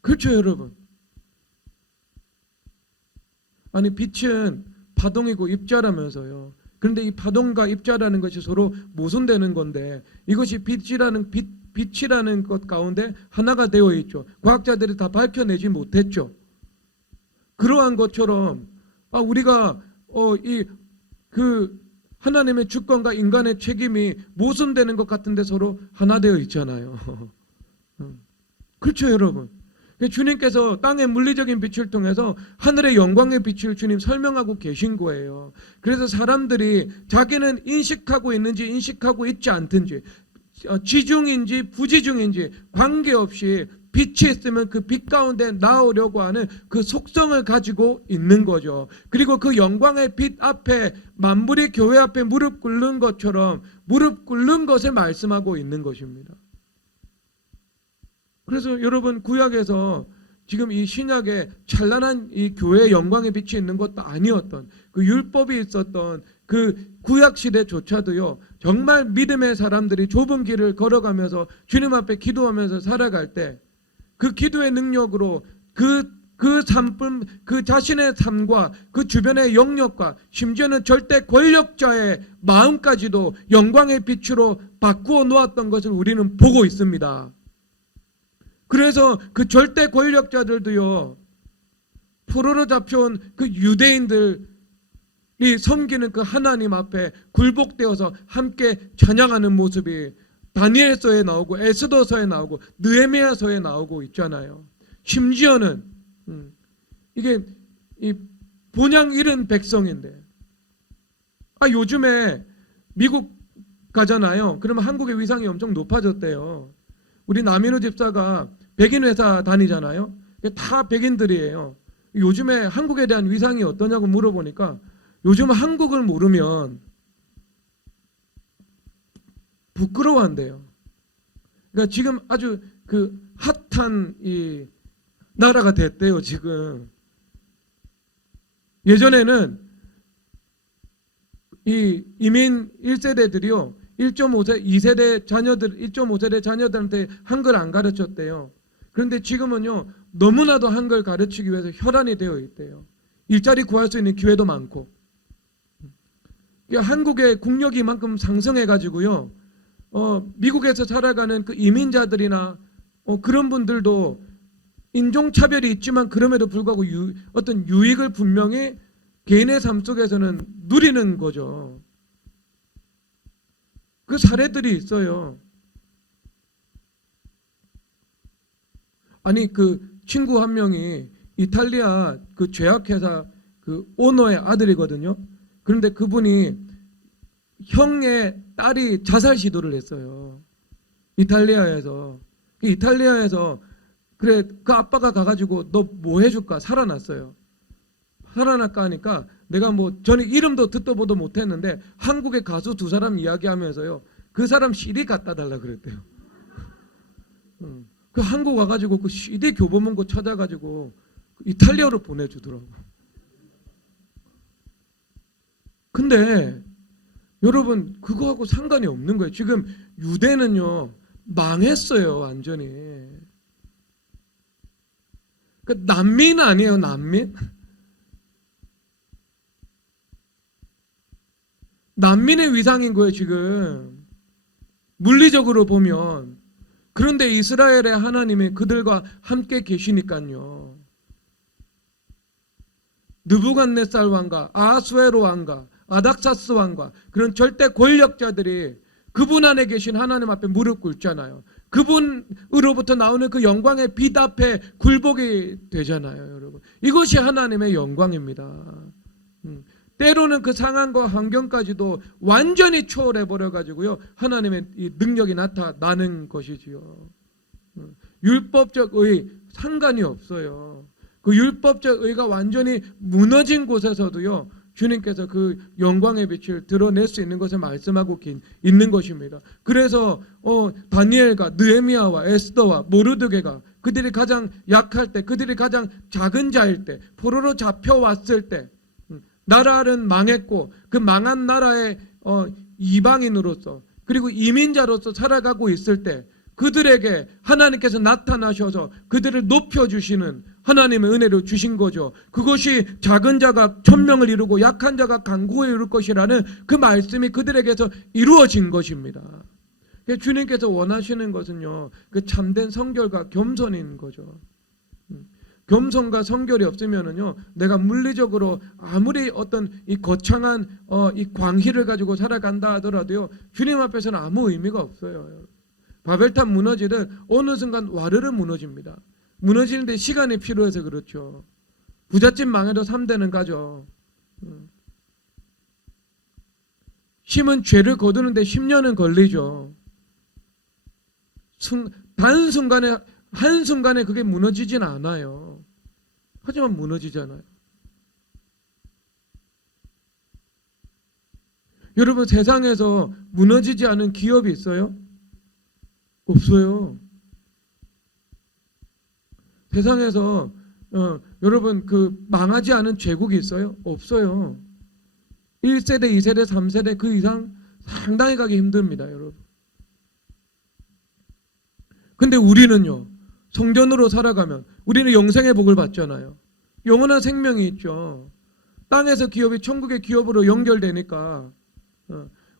그렇죠, 여러분? 아니, 빛은 파동이고 입자라면서요. 그런데 이 파동과 입자라는 것이 서로 모순되는 건데, 이것이 빛이라는 것 가운데 하나가 되어 있죠. 과학자들이 다 밝혀내지 못했죠. 그러한 것처럼 우리가 하나님의 주권과 인간의 책임이 모순되는 것 같은데 서로 하나 되어 있잖아요. 그렇죠, 여러분? 주님께서 땅의 물리적인 빛을 통해서 하늘의 영광의 빛을 주님 설명하고 계신 거예요. 그래서 사람들이 자기는 인식하고 있는지 인식하고 있지 않든지, 지중인지 부지중인지 관계없이 빛이 있으면 그 빛 가운데 나오려고 하는 그 속성을 가지고 있는 거죠. 그리고 그 영광의 빛 앞에 만물이 교회 앞에 무릎 꿇는 것처럼 무릎 꿇는 것을 말씀하고 있는 것입니다. 그래서 여러분, 구약에서 지금 이 신약에 찬란한 이 교회의 영광의 빛이 있는 것도 아니었던, 그 율법이 있었던 그 구약 시대조차도요, 정말 믿음의 사람들이 좁은 길을 걸어가면서 주님 앞에 기도하면서 살아갈 때 그 기도의 능력으로 그 삶뿐, 그 자신의 삶과 그 주변의 영역과 심지어는 절대 권력자의 마음까지도 영광의 빛으로 바꾸어 놓았던 것을 우리는 보고 있습니다. 그래서 그 절대 권력자들도요, 포로로 잡혀온 그 유대인들이 섬기는 그 하나님 앞에 굴복되어서 함께 찬양하는 모습이 다니엘서에 나오고 에스더서에 나오고 느헤미야서에 나오고 있잖아요. 심지어는 이게 이 본향 잃은 백성인데, 요즘에 미국 가잖아요. 그러면 한국의 위상이 엄청 높아졌대요. 우리 남인우 집사가 백인 회사 다니잖아요. 다 백인들이에요. 요즘에 한국에 대한 위상이 어떠냐고 물어보니까 요즘 한국을 모르면 부끄러워한대요. 그러니까 지금 아주 그 핫한 이 나라가 됐대요, 지금. 예전에는 이 이민 1세대들이요, 1.5세대 자녀들한테 한글 안 가르쳤대요. 그런데 지금은요, 너무나도 한글 가르치기 위해서 혈안이 되어 있대요. 일자리 구할 수 있는 기회도 많고. 한국의 국력이 이만큼 상승해가지고요, 미국에서 살아가는 그 이민자들이나 그런 분들도 인종차별이 있지만 그럼에도 불구하고 어떤 유익을 분명히 개인의 삶 속에서는 누리는 거죠. 그 사례들이 있어요. 아니, 그 친구 한 명이 이탈리아 그 제약회사 그 오너의 아들이거든요. 그런데 그분이 형의 딸이 자살 시도를 했어요. 이탈리아에서 그래, 그 아빠가 가가지고 너 뭐 해줄까? 살아났어요. 살아날까 하니까 내가 뭐 저는 이름도 듣도 보도 못했는데 한국의 가수 두 사람 이야기하면서요, 그 사람 CD 갖다 달라 그랬대요. 그 한국 와가지고 그 CD 교보문고 찾아가지고 이탈리아로 보내주더라고. 근데 여러분, 그거하고 상관이 없는 거예요. 지금 유대는요 망했어요, 완전히. 그 난민 아니에요, 난민? 난민의 위상인 거예요, 지금. 물리적으로 보면. 그런데 이스라엘의 하나님이 그들과 함께 계시니까요. 느부갓네살 왕과 아수에로 왕과 아닥사스 왕과 그런 절대 권력자들이 그분 안에 계신 하나님 앞에 무릎 꿇잖아요. 그분으로부터 나오는 그 영광의 빛 앞에 굴복이 되잖아요, 여러분. 이것이 하나님의 영광입니다. 때로는 그 상황과 환경까지도 완전히 초월해 버려 가지고요, 하나님의 이 능력이 나타나는 것이지요. 율법적 의 상관이 없어요. 그 율법적 의가 완전히 무너진 곳에서도요, 주님께서 그 영광의 빛을 드러낼 수 있는 것을 말씀하고 있는 것입니다. 그래서 다니엘과 느헤미야와 에스더와 모르드게가 그들이 가장 약할 때, 그들이 가장 작은 자일 때, 포로로 잡혀왔을 때, 나라는 망했고 그 망한 나라의 이방인으로서 그리고 이민자로서 살아가고 있을 때 그들에게 하나님께서 나타나셔서 그들을 높여주시는 하나님의 은혜를 주신 거죠. 그것이 작은 자가 천명을 이루고 약한 자가 강국을 이룰 것이라는 그 말씀이 그들에게서 이루어진 것입니다. 주님께서 원하시는 것은요, 그 참된 성결과 겸손인 거죠. 겸손과 성결이 없으면은요, 내가 물리적으로 아무리 어떤 이 거창한 이 광희를 가지고 살아간다 하더라도요, 주님 앞에서는 아무 의미가 없어요. 바벨탑 무너지듯 어느 순간 와르르 무너집니다. 무너지는데 시간이 필요해서 그렇죠. 부잣집 망해도 3대는 가죠. 심은 죄를 거두는데 10년은 걸리죠. 한순간에 그게 무너지진 않아요. 하지만 무너지잖아요. 여러분, 세상에서 무너지지 않은 기업이 있어요? 없어요. 세상에서 여러분, 그 망하지 않은 제국이 있어요? 없어요. 1세대, 2세대, 3세대 그 이상 상당히 가기 힘듭니다, 여러분. 근데 우리는요, 성전으로 살아가면 우리는 영생의 복을 받잖아요. 영원한 생명이 있죠. 땅에서 기업이 천국의 기업으로 연결되니까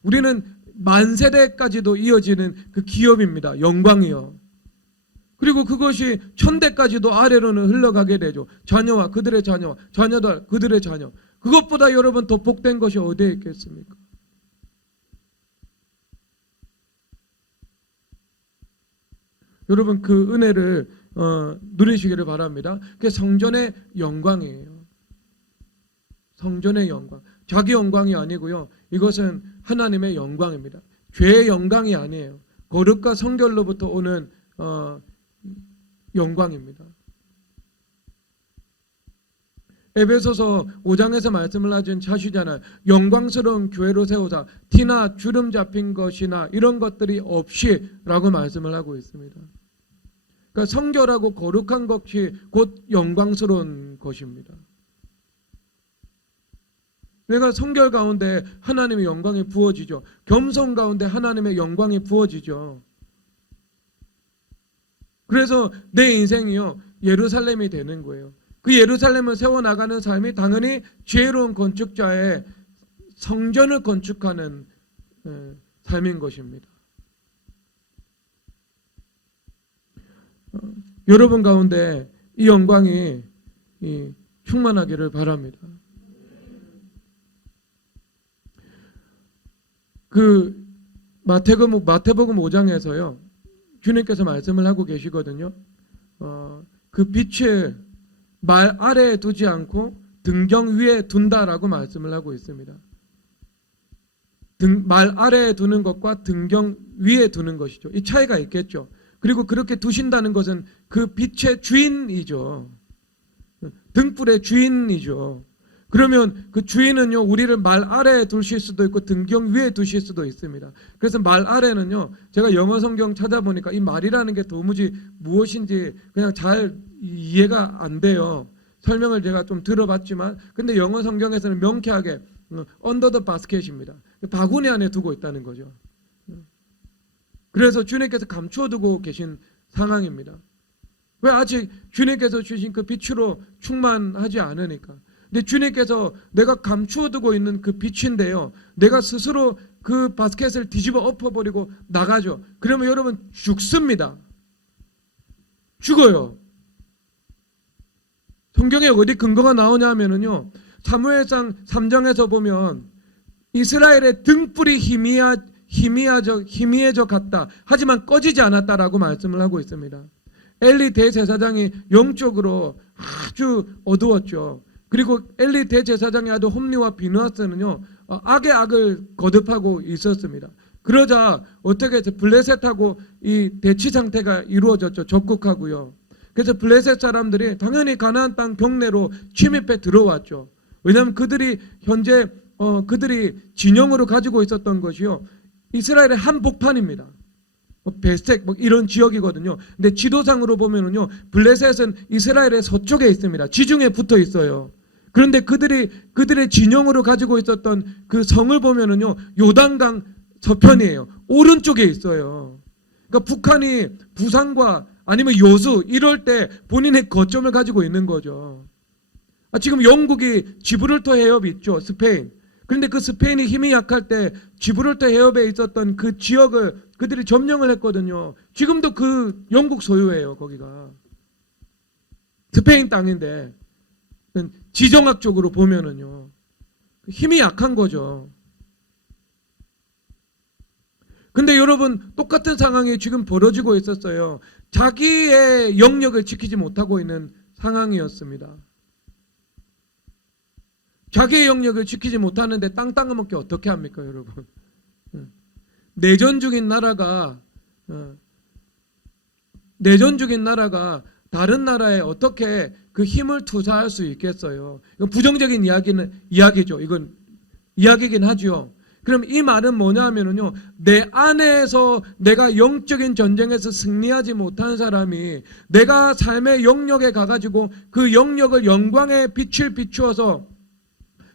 우리는 만세대까지도 이어지는 그 기업입니다. 영광이요. 그리고 그것이 천대까지도 아래로는 흘러가게 되죠. 자녀와 그들의 자녀와 자녀들 그들의 자녀. 그것보다 여러분 더 복된 것이 어디에 있겠습니까? 여러분, 그 은혜를 누리시기를 바랍니다. 그게 성전의 영광이에요. 성전의 영광. 자기 영광이 아니고요. 이것은 하나님의 영광입니다. 죄의 영광이 아니에요. 거룩과 성결로부터 오는 영광입니다. 에베소서 5장에서 말씀을 하신 자시잖아요. 영광스러운 교회로 세우사 티나 주름 잡힌 것이나 이런 것들이 없이 라고 말씀을 하고 있습니다. 그러니까 성결하고 거룩한 것이 곧 영광스러운 것입니다. 내가 성결 가운데 하나님의 영광이 부어지죠. 겸손 가운데 하나님의 영광이 부어지죠. 그래서 내 인생이요, 예루살렘이 되는 거예요. 그 예루살렘을 세워나가는 삶이 당연히 지혜로운 건축자의 성전을 건축하는 삶인 것입니다. 여러분 가운데 이 영광이 충만하기를 바랍니다. 그 마태복음 5장에서요, 주님께서 말씀을 하고 계시거든요. 그 빛을 말 아래에 두지 않고 등경 위에 둔다라고 말씀을 하고 있습니다. 말 아래에 두는 것과 등경 위에 두는 것이죠. 이 차이가 있겠죠. 그리고 그렇게 두신다는 것은 그 빛의 주인이죠. 등불의 주인이죠. 그러면 그 주인은요, 우리를 말 아래에 두실 수도 있고 등경 위에 두실 수도 있습니다. 그래서 말 아래는요, 제가 영어 성경 찾아보니까 이 말이라는 게 도무지 무엇인지 그냥 잘 이해가 안 돼요. 설명을 제가 좀 들어봤지만, 근데 영어 성경에서는 명쾌하게 under the basket입니다. 바구니 안에 두고 있다는 거죠. 그래서 주님께서 감추어두고 계신 상황입니다. 왜? 아직 주님께서 주신 그 빛으로 충만하지 않으니까. 근데 주님께서 내가 감추어두고 있는 그 빛인데요, 내가 스스로 그 바스켓을 뒤집어 엎어버리고 나가죠. 그러면 여러분 죽습니다. 죽어요. 성경에 어디 근거가 나오냐 하면은요, 사무엘상 3장에서 보면 이스라엘의 등불이 희미해져 갔다. 하지만 꺼지지 않았다라고 말씀을 하고 있습니다. 엘리 대제사장이 영적으로 아주 어두웠죠. 그리고 엘리 대제사장의 아들 홈리와 비느하스는요, 악의 악을 거듭하고 있었습니다. 그러자 어떻게 해서 블레셋하고 이 대치 상태가 이루어졌죠. 적국하고요. 그래서 블레셋 사람들이 당연히 가나안 땅 경내로 침입해 들어왔죠. 왜냐하면 그들이 현재 그들이 진영으로 가지고 있었던 것이요, 이스라엘의 한복판입니다. 베스텍 이런 지역이거든요. 근데 지도상으로 보면은요, 블레셋은 이스라엘의 서쪽에 있습니다. 지중해 붙어 있어요. 그런데 그들의 진영으로 가지고 있었던 그 성을 보면은요, 요단강 저편이에요. 오른쪽에 있어요. 그러니까 북한이 부산과 아니면 요수 이럴 때 본인의 거점을 가지고 있는 거죠. 지금 영국이 지브롤터 해협이 있죠. 스페인. 그런데 그 스페인이 힘이 약할 때 지브롤터 해협에 있었던 그 지역을 그들이 점령을 했거든요. 지금도 그 영국 소유예요. 거기가 스페인 땅인데 지정학적으로 보면은요, 힘이 약한 거죠. 근데 여러분, 똑같은 상황이 지금 벌어지고 있었어요. 자기의 영역을 지키지 못하고 있는 상황이었습니다. 자기의 영역을 지키지 못하는데 땅 따먹기 어떻게 합니까, 여러분? 내전 중인 나라가 다른 나라에 어떻게 그 힘을 투사할 수 있겠어요? 이건 부정적인 이야기죠. 이건 이야기긴 하죠. 그럼 이 말은 뭐냐 하면은요, 내 안에서 내가 영적인 전쟁에서 승리하지 못한 사람이 내가 삶의 영역에 가가지고 그 영역을 영광의 빛을 비추어서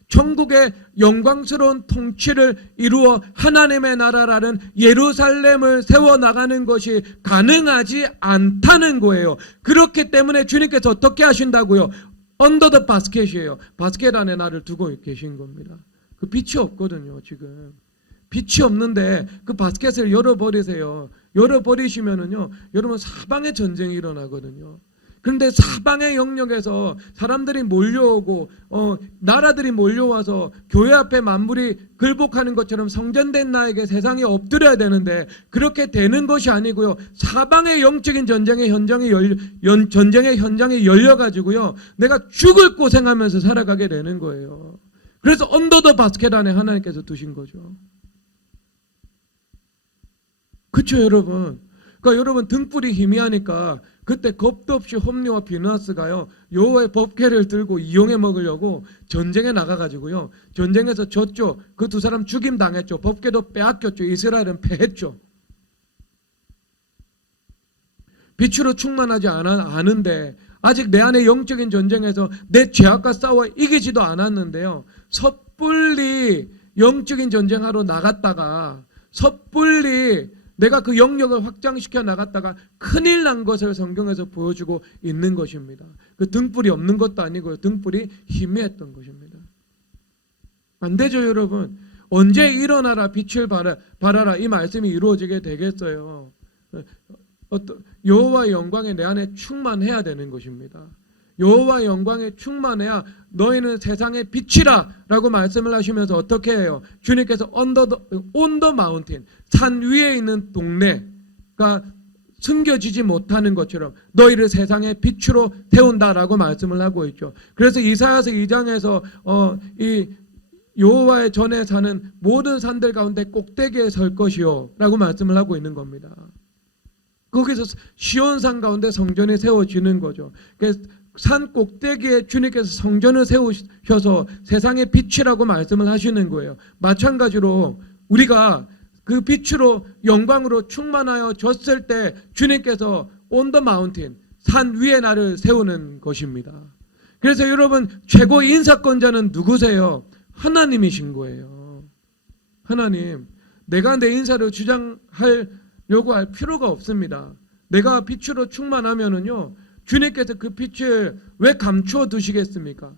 천국의 영광스러운 통치를 이루어 하나님의 나라라는 예루살렘을 세워나가는 것이 가능하지 않다는 거예요. 그렇기 때문에 주님께서 어떻게 하신다고요? under the basket이에요. 바스켓 안에 나를 두고 계신 겁니다. 그 빛이 없거든요. 지금 빛이 없는데 그 바스켓을 열어버리세요. 열어버리시면은요, 여러분 사방에 전쟁이 일어나거든요. 그런데 사방의 영역에서 사람들이 몰려오고 나라들이 몰려와서 교회 앞에 만물이 굴복하는 것처럼 성전된 나에게 세상이 엎드려야 되는데 그렇게 되는 것이 아니고요, 사방의 영적인 전쟁의 현장이 열려가지고요, 내가 죽을 고생하면서 살아가게 되는 거예요. 그래서 언더 더 바스켓 안에 하나님께서 두신 거죠. 그렇죠, 여러분? 그러니까 여러분, 등불이 희미하니까 그때 겁도 없이 홈리와 비느하스가요, 여호와의 법궤를 들고 이용해 먹으려고 전쟁에 나가가지고요, 전쟁에서 졌죠. 그 두 사람 죽임 당했죠. 법궤도 빼앗겼죠. 이스라엘은 패했죠. 빛으로 충만하지 않은데 아직 내 안에 영적인 전쟁에서 내 죄악과 싸워 이기지도 않았는데요, 섣불리 영적인 전쟁하러 나갔다가 섣불리 내가 그 영역을 확장시켜 나갔다가 큰일 난 것을 성경에서 보여주고 있는 것입니다. 그 등불이 없는 것도 아니고요, 등불이 희미했던 것입니다. 안 되죠, 여러분. 언제 일어나라 빛을 발하라 이 말씀이 이루어지게 되겠어요? 여호와의 영광이 내 안에 충만해야 되는 것입니다. 여호와의 영광에 충만해야 너희는 세상의 빛이라 라고 말씀을 하시면서 어떻게 해요? 주님께서 on the mountain, 산 위에 있는 동네가 숨겨지지 못하는 것처럼 너희를 세상의 빛으로 태운다라고 말씀을 하고 있죠. 그래서 이사야서 2장에서 이 여호와의 전에 사는 모든 산들 가운데 꼭대기에 설 것이요 라고 말씀을 하고 있는 겁니다. 거기서 시온산 가운데 성전이 세워지는 거죠. 그래서 산 꼭대기에 주님께서 성전을 세우셔서 세상의 빛이라고 말씀을 하시는 거예요. 마찬가지로 우리가 그 빛으로 영광으로 충만하여 졌을 때 주님께서 on the mountain, 산 위에 나를 세우는 것입니다. 그래서 여러분 최고 인사권자는 누구세요? 하나님이신 거예요. 하나님. 내가 내 인사를 주장하려고 할 필요가 없습니다. 내가 빛으로 충만하면은요, 주님께서 그 빛을 왜 감추어 두시겠습니까?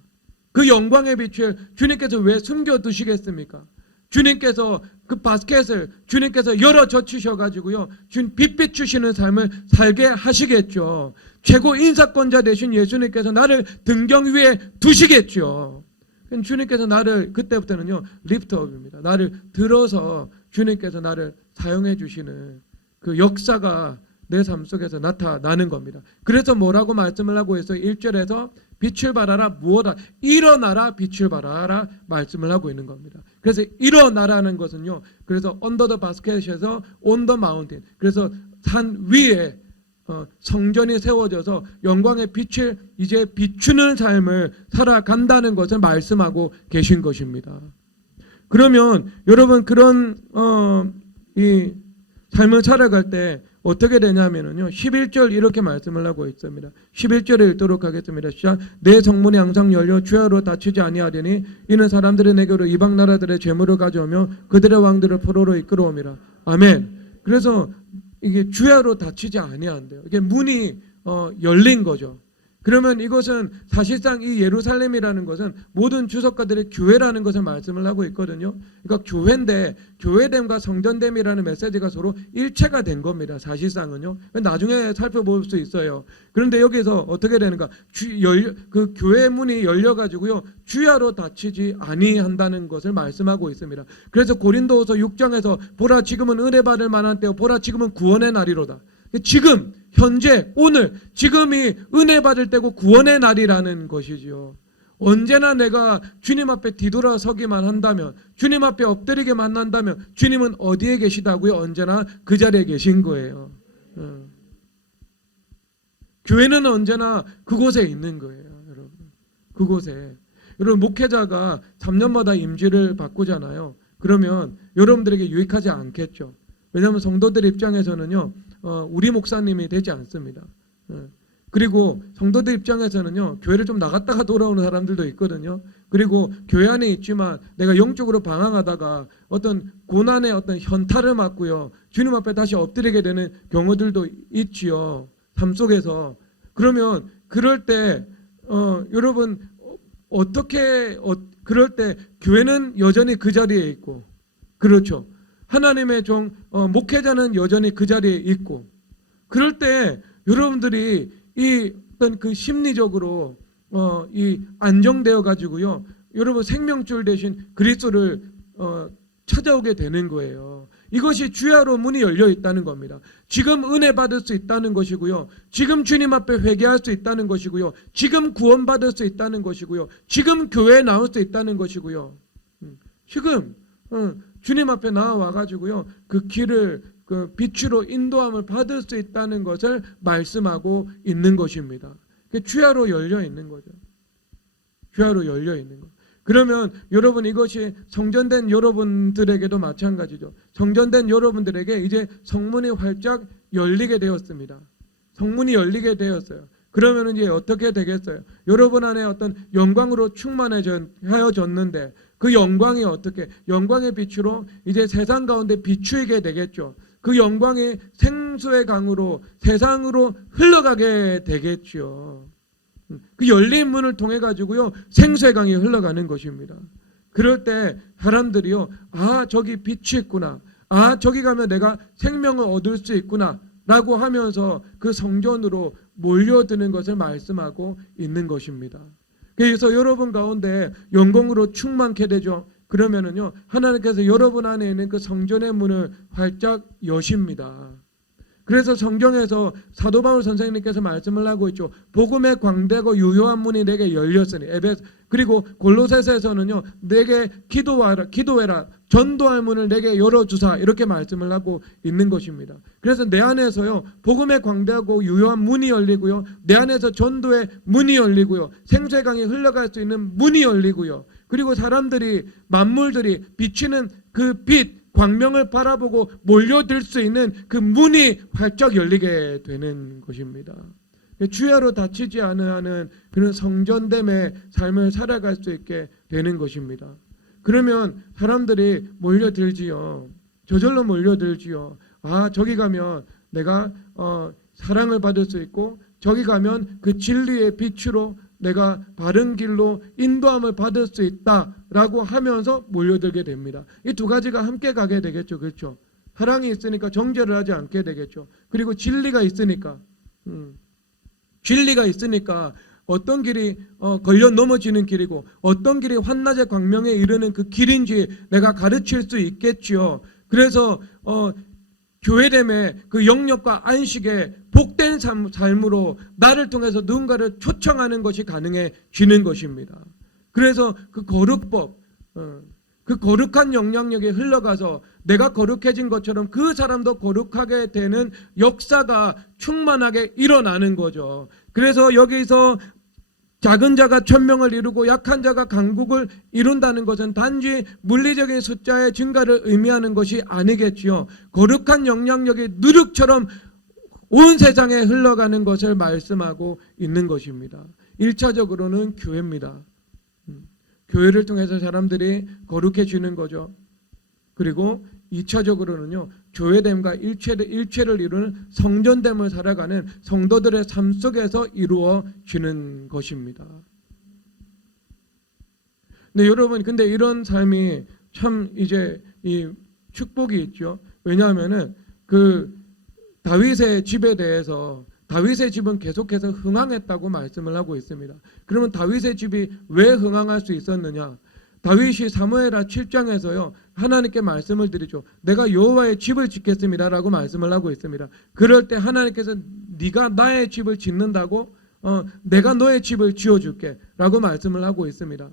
그 영광의 빛을 주님께서 왜 숨겨 두시겠습니까? 주님께서 그 바스켓을 주님께서 열어 젖히셔가지고요, 빛 비추시는 삶을 살게 하시겠죠. 최고 인사권자 되신 예수님께서 나를 등경 위에 두시겠죠. 주님께서 나를 그때부터는요, 리프트업입니다. 나를 들어서 주님께서 나를 사용해 주시는 그 역사가 내 삶 속에서 나타나는 겁니다. 그래서 뭐라고 말씀을 하고 있어요? 1절에서 빛을 발하라 무엇아? 일어나라 빛을 발하라 말씀을 하고 있는 겁니다. 그래서 일어나라는 것은요, 그래서 under the basket에서 on the mountain, 그래서 산 위에 성전이 세워져서 영광의 빛을 이제 비추는 삶을 살아간다는 것을 말씀하고 계신 것입니다. 그러면 여러분 그런 이 삶을 살아갈 때 어떻게 되냐면요, 11절 이렇게 말씀을 하고 있습니다. 11절을 읽도록 하겠습니다. 시작. 내 성문이 항상 열려 주야로 닫히지 아니하리니 이는 사람들이 내게로 이방 나라들의 재물을 가져오며 그들의 왕들을 포로로 이끌어옵니다. 아멘. 그래서 이게 주야로 닫히지 아니한대요. 이게 문이 열린 거죠. 그러면 이것은 사실상 이 예루살렘이라는 것은 모든 주석가들의 교회라는 것을 말씀을 하고 있거든요. 그러니까 교회인데 교회됨과 성전됨이라는 메시지가 서로 일체가 된 겁니다. 사실상은요. 나중에 살펴볼 수 있어요. 그런데 여기서 어떻게 되는가? 그 교회 문이 열려가지고요, 주야로 닫히지 아니한다는 것을 말씀하고 있습니다. 그래서 고린도후서 6장에서 보라 지금은 은혜 받을 만한 때요, 보라 지금은 구원의 날이로다. 지금 현재 오늘 지금이 은혜 받을 때고 구원의 날이라는 것이지요. 언제나 내가 주님 앞에 뒤돌아서기만 한다면, 주님 앞에 엎드리게만 한다면 주님은 어디에 계시다고요? 언제나 그 자리에 계신 거예요. 교회는 언제나 그곳에 있는 거예요, 여러분. 그곳에. 여러분 목회자가 3년마다 임지를 바꾸잖아요. 그러면 여러분들에게 유익하지 않겠죠. 왜냐하면 성도들 입장에서는요, 우리 목사님이 되지 않습니다. 그리고 성도들 입장에서는요, 교회를 좀 나갔다가 돌아오는 사람들도 있거든요. 그리고 교회 안에 있지만 내가 영적으로 방황하다가 어떤 고난의 어떤 현타를 맞고요, 주님 앞에 다시 엎드리게 되는 경우들도 있지요, 삶 속에서. 그러면 그럴 때 여러분 어떻게 그럴 때 교회는 여전히 그 자리에 있고, 그렇죠, 하나님의 종 목회자는 여전히 그 자리에 있고, 그럴 때 여러분들이 이 어떤 그 심리적으로 이 안정되어 가지고요, 여러분 생명줄 대신 그리스도를 찾아오게 되는 거예요. 이것이 주야로 문이 열려 있다는 겁니다. 지금 은혜 받을 수 있다는 것이고요, 지금 주님 앞에 회개할 수 있다는 것이고요, 지금 구원받을 수 있다는 것이고요, 지금 교회에 나올 수 있다는 것이고요, 지금 주님 앞에 나와 가지고요, 그 길을 그 빛으로 인도함을 받을 수 있다는 것을 말씀하고 있는 것입니다. 주야로 열려 있는 거죠. 주야로 열려 있는 것. 그러면 여러분 이것이 성전된 여러분들에게도 마찬가지죠. 성전된 여러분들에게 이제 성문이 활짝 열리게 되었습니다. 성문이 열리게 되었어요. 그러면 이제 어떻게 되겠어요? 여러분 안에 어떤 영광으로 충만해졌는데 그 영광이 어떻게, 영광의 빛으로 이제 세상 가운데 비추이게 되겠죠. 그 영광이 생수의 강으로 세상으로 흘러가게 되겠죠. 그 열린 문을 통해 가지고요, 생수의 강이 흘러가는 것입니다. 그럴 때 사람들이요, 아 저기 빛이 있구나, 아 저기 가면 내가 생명을 얻을 수 있구나 라고 하면서 그 성전으로 몰려드는 것을 말씀하고 있는 것입니다. 그래서 여러분 가운데 영광으로 충만케 되죠. 그러면은요, 하나님께서 여러분 안에 있는 그 성전의 문을 활짝 여십니다. 그래서 성경에서 사도 바울 선생님께서 말씀을 하고 있죠. 복음의 광대고 유효한 문이 내게 열렸으니. 그리고 골로새서에서는요, 내게 기도해라, 전도할 문을 내게 열어주사, 이렇게 말씀을 하고 있는 것입니다. 그래서 내 안에서요, 복음의 광대하고 유효한 문이 열리고요, 내 안에서 전도의 문이 열리고요, 생수의 강이 흘러갈 수 있는 문이 열리고요, 그리고 사람들이, 만물들이 비치는 그 빛, 광명을 바라보고 몰려들 수 있는 그 문이 활짝 열리게 되는 것입니다. 주야로 다치지 않는 그런 성전됨의 삶을 살아갈 수 있게 되는 것입니다. 그러면 사람들이 몰려들지요. 저절로 몰려들지요. 아, 저기 가면 내가 사랑을 받을 수 있고, 저기 가면 그 진리의 빛으로 내가 바른 길로 인도함을 받을 수 있다라고 하면서 몰려들게 됩니다. 이 두 가지가 함께 가게 되겠죠. 그렇죠? 사랑이 있으니까 정죄를 하지 않게 되겠죠. 그리고 진리가 있으니까 어떤 길이 걸려 넘어지는 길이고 어떤 길이 환낮의 광명에 이르는 그 길인지 내가 가르칠 수 있겠지요. 그래서 교회됨의 그 영역과 안식의 복된 삶으로 나를 통해서 누군가를 초청하는 것이 가능해지는 것입니다. 그래서 그 거룩법, 그 거룩한 영향력이 흘러가서 내가 거룩해진 것처럼 그 사람도 거룩하게 되는 역사가 충만하게 일어나는 거죠. 그래서 여기서 작은 자가 천명을 이루고 약한 자가 강국을 이룬다는 것은 단지 물리적인 숫자의 증가를 의미하는 것이 아니겠지요. 거룩한 영향력이 누룩처럼 온 세상에 흘러가는 것을 말씀하고 있는 것입니다. 1차적으로는 교회입니다. 교회를 통해서 사람들이 거룩해지는 거죠. 그리고 2차적으로는요, 교회됨과 일체를 이루는 성전됨을 살아가는 성도들의 삶 속에서 이루어지는 것입니다. 근데 여러분, 근데 이런 삶이 참 이제 이 축복이 있죠. 왜냐하면은 그 다윗의 집에 대해서, 다윗의 집은 계속해서 흥황했다고 말씀을 하고 있습니다. 그러면 다윗의 집이 왜 흥황할 수 있었느냐? 다윗이 사무엘하 7장에서요 하나님께 말씀을 드리죠. 내가 여호와의 집을 짓겠습니다라고 말씀을 하고 있습니다. 그럴 때 하나님께서 네가 나의 집을 짓는다고 내가 너의 집을 지어줄게 라고 말씀을 하고 있습니다.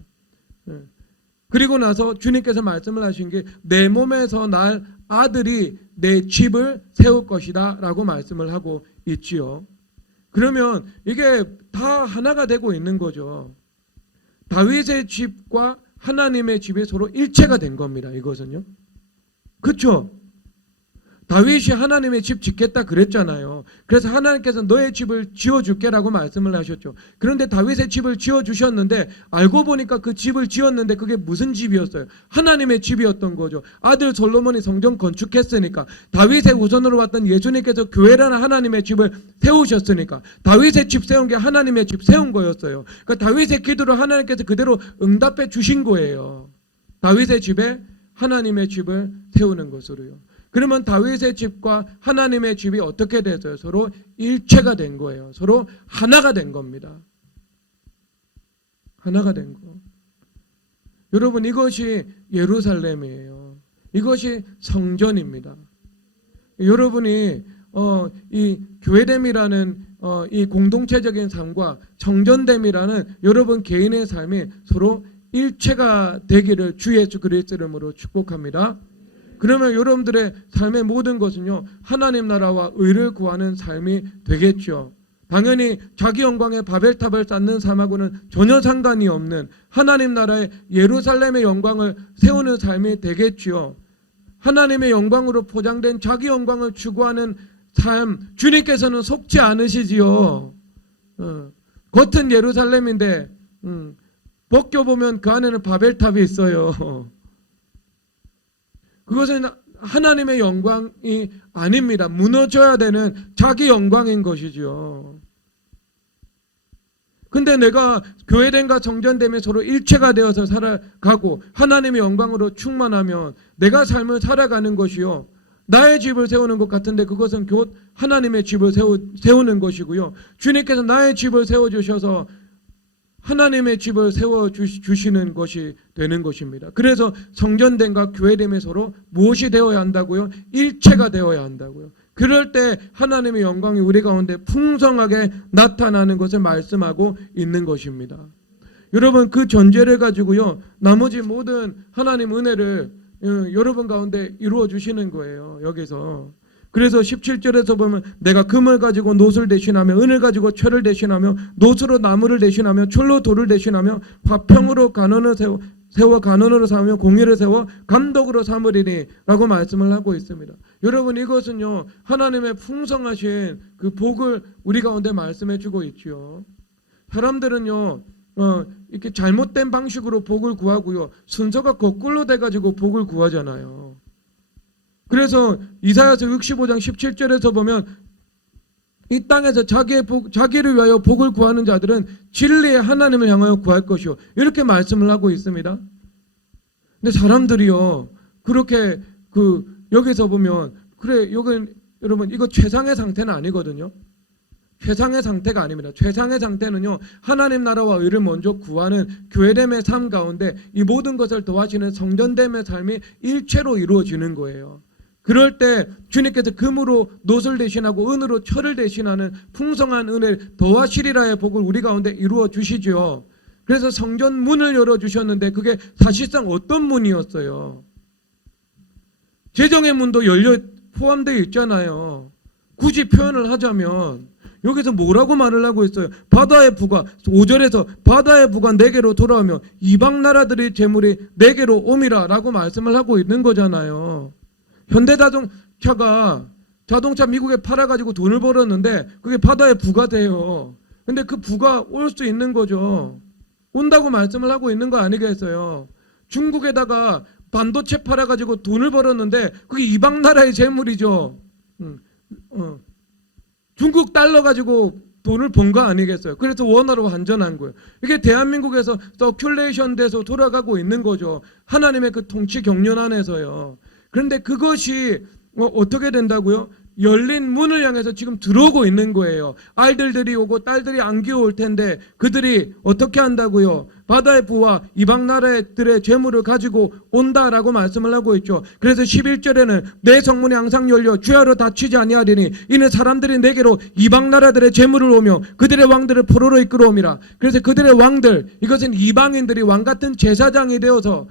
그리고 나서 주님께서 말씀을 하신 게 내 몸에서 날 아들이 내 집을 세울 것이다 라고 말씀을 하고 있지요. 그러면 이게 다 하나가 되고 있는 거죠. 다윗의 집과 하나님의 집이 서로 일체가 된 겁니다. 이것은요. 그렇죠? 다윗이 하나님의 집 짓겠다 그랬잖아요. 그래서 하나님께서 너의 집을 지어줄게라고 말씀을 하셨죠. 그런데 다윗의 집을 지어주셨는데 알고 보니까 그 집을 지었는데 그게 무슨 집이었어요? 하나님의 집이었던 거죠. 아들 솔로몬이 성전 건축했으니까, 다윗의 후손으로 왔던 예수님께서 교회라는 하나님의 집을 세우셨으니까, 다윗의 집 세운 게 하나님의 집 세운 거였어요. 그러니까 다윗의 기도를 하나님께서 그대로 응답해 주신 거예요. 다윗의 집에 하나님의 집을 세우는 것으로요. 그러면 다윗의 집과 하나님의 집이 어떻게 됐어요? 서로 일체가 된 거예요. 서로 하나가 된 겁니다. 하나가 된 거. 여러분, 이것이 예루살렘이에요. 이것이 성전입니다. 여러분이 이 교회됨이라는 이 공동체적인 삶과 성전됨이라는 여러분 개인의 삶이 서로 일체가 되기를 주 예수 그리스도 이름으로 축복합니다. 그러면 여러분들의 삶의 모든 것은요, 하나님 나라와 의를 구하는 삶이 되겠죠. 당연히 자기 영광의 바벨탑을 쌓는 삶하고는 전혀 상관이 없는 하나님 나라의 예루살렘의 영광을 세우는 삶이 되겠죠. 하나님의 영광으로 포장된 자기 영광을 추구하는 삶, 주님께서는 속지 않으시지요. 겉은 예루살렘인데 벗겨보면 그 안에는 바벨탑이 있어요. 그것은 하나님의 영광이 아닙니다. 무너져야 되는 자기 영광인 것이죠. 근데 내가 교회됨과 성전됨에 서로 일체가 되어서 살아가고 하나님의 영광으로 충만하면 내가 삶을 살아가는 것이요, 나의 집을 세우는 것 같은데 그것은 곧 하나님의 집을 세우는 것이고요. 주님께서 나의 집을 세워주셔서 하나님의 집을 세워주시는 것이 되는 것입니다. 그래서 성전됨과 교회됨에 서로 무엇이 되어야 한다고요? 일체가 되어야 한다고요. 그럴 때 하나님의 영광이 우리 가운데 풍성하게 나타나는 것을 말씀하고 있는 것입니다. 여러분, 그 전제를 가지고요, 나머지 모든 하나님 은혜를 여러분 가운데 이루어 주시는 거예요. 여기서. 그래서 17절에서 보면 내가 금을 가지고 놋을 대신하며 은을 가지고 철을 대신하며 놋으로 나무를 대신하며 철로 돌을 대신하며 화평으로 간원을 세워 간원으로 삼으며 공의를 세워 감독으로 삼으리니 라고 말씀을 하고 있습니다. 여러분, 이것은요, 하나님의 풍성하신 그 복을 우리 가운데 말씀해 주고 있죠. 사람들은요, 이렇게 잘못된 방식으로 복을 구하고요, 순서가 거꾸로 돼가지고 복을 구하잖아요. 그래서 이사야서 65장 17절에서 보면 이 땅에서 자기를 위하여 복을 구하는 자들은 진리의 하나님을 향하여 구할 것이요, 이렇게 말씀을 하고 있습니다. 근데 사람들이요, 그렇게 여기서 보면 그래, 여긴 여러분, 이거 최상의 상태는 아니거든요. 최상의 상태가 아닙니다. 최상의 상태는요, 하나님 나라와 의를 먼저 구하는 교회됨의 삶 가운데 이 모든 것을 더하시는 성전됨의 삶이 일체로 이루어지는 거예요. 그럴 때 주님께서 금으로 놋을 대신하고 은으로 철을 대신하는 풍성한 은혜를 더하시리라의 복을 우리 가운데 이루어 주시죠. 그래서 성전 문을 열어주셨는데 그게 사실상 어떤 문이었어요? 재정의 문도 포함되어 있잖아요. 굳이 표현을 하자면 여기서 뭐라고 말을 하고 있어요? 바다의 부가, 5절에서 바다의 부가 내게로 돌아오며 이방 나라들의 재물이 내게로 옴이라 라고 말씀을 하고 있는 거잖아요. 자동차 미국에 팔아가지고 돈을 벌었는데 그게 바다의 부가 돼요. 근데 그 부가 올 수 있는 거죠. 온다고 말씀을 하고 있는 거 아니겠어요? 중국에다가 반도체 팔아가지고 돈을 벌었는데 그게 이방 나라의 재물이죠. 중국 달러 가지고 돈을 번 거 아니겠어요? 그래서 원화로 환전한 거예요. 이게 대한민국에서 서큘레이션 돼서 돌아가고 있는 거죠. 하나님의 그 통치 경륜 안에서요. 그런데 그것이 어떻게 된다고요? 열린 문을 향해서 지금 들어오고 있는 거예요. 아이들이 오고 딸들이 안 기어올 텐데 그들이 어떻게 한다고요? 바다의 부와 이방 나라들의 재물을 가지고 온다라고 말씀을 하고 있죠. 그래서 11절에는 내 성문이 항상 열려 주야로 닫히지 아니하리니 이는 사람들이 내게로 이방 나라들의 재물을 오며 그들의 왕들을 포로로 이끌어옴이라. 그래서 그들의 왕들, 이것은 이방인들이 왕 같은 제사장이 되어서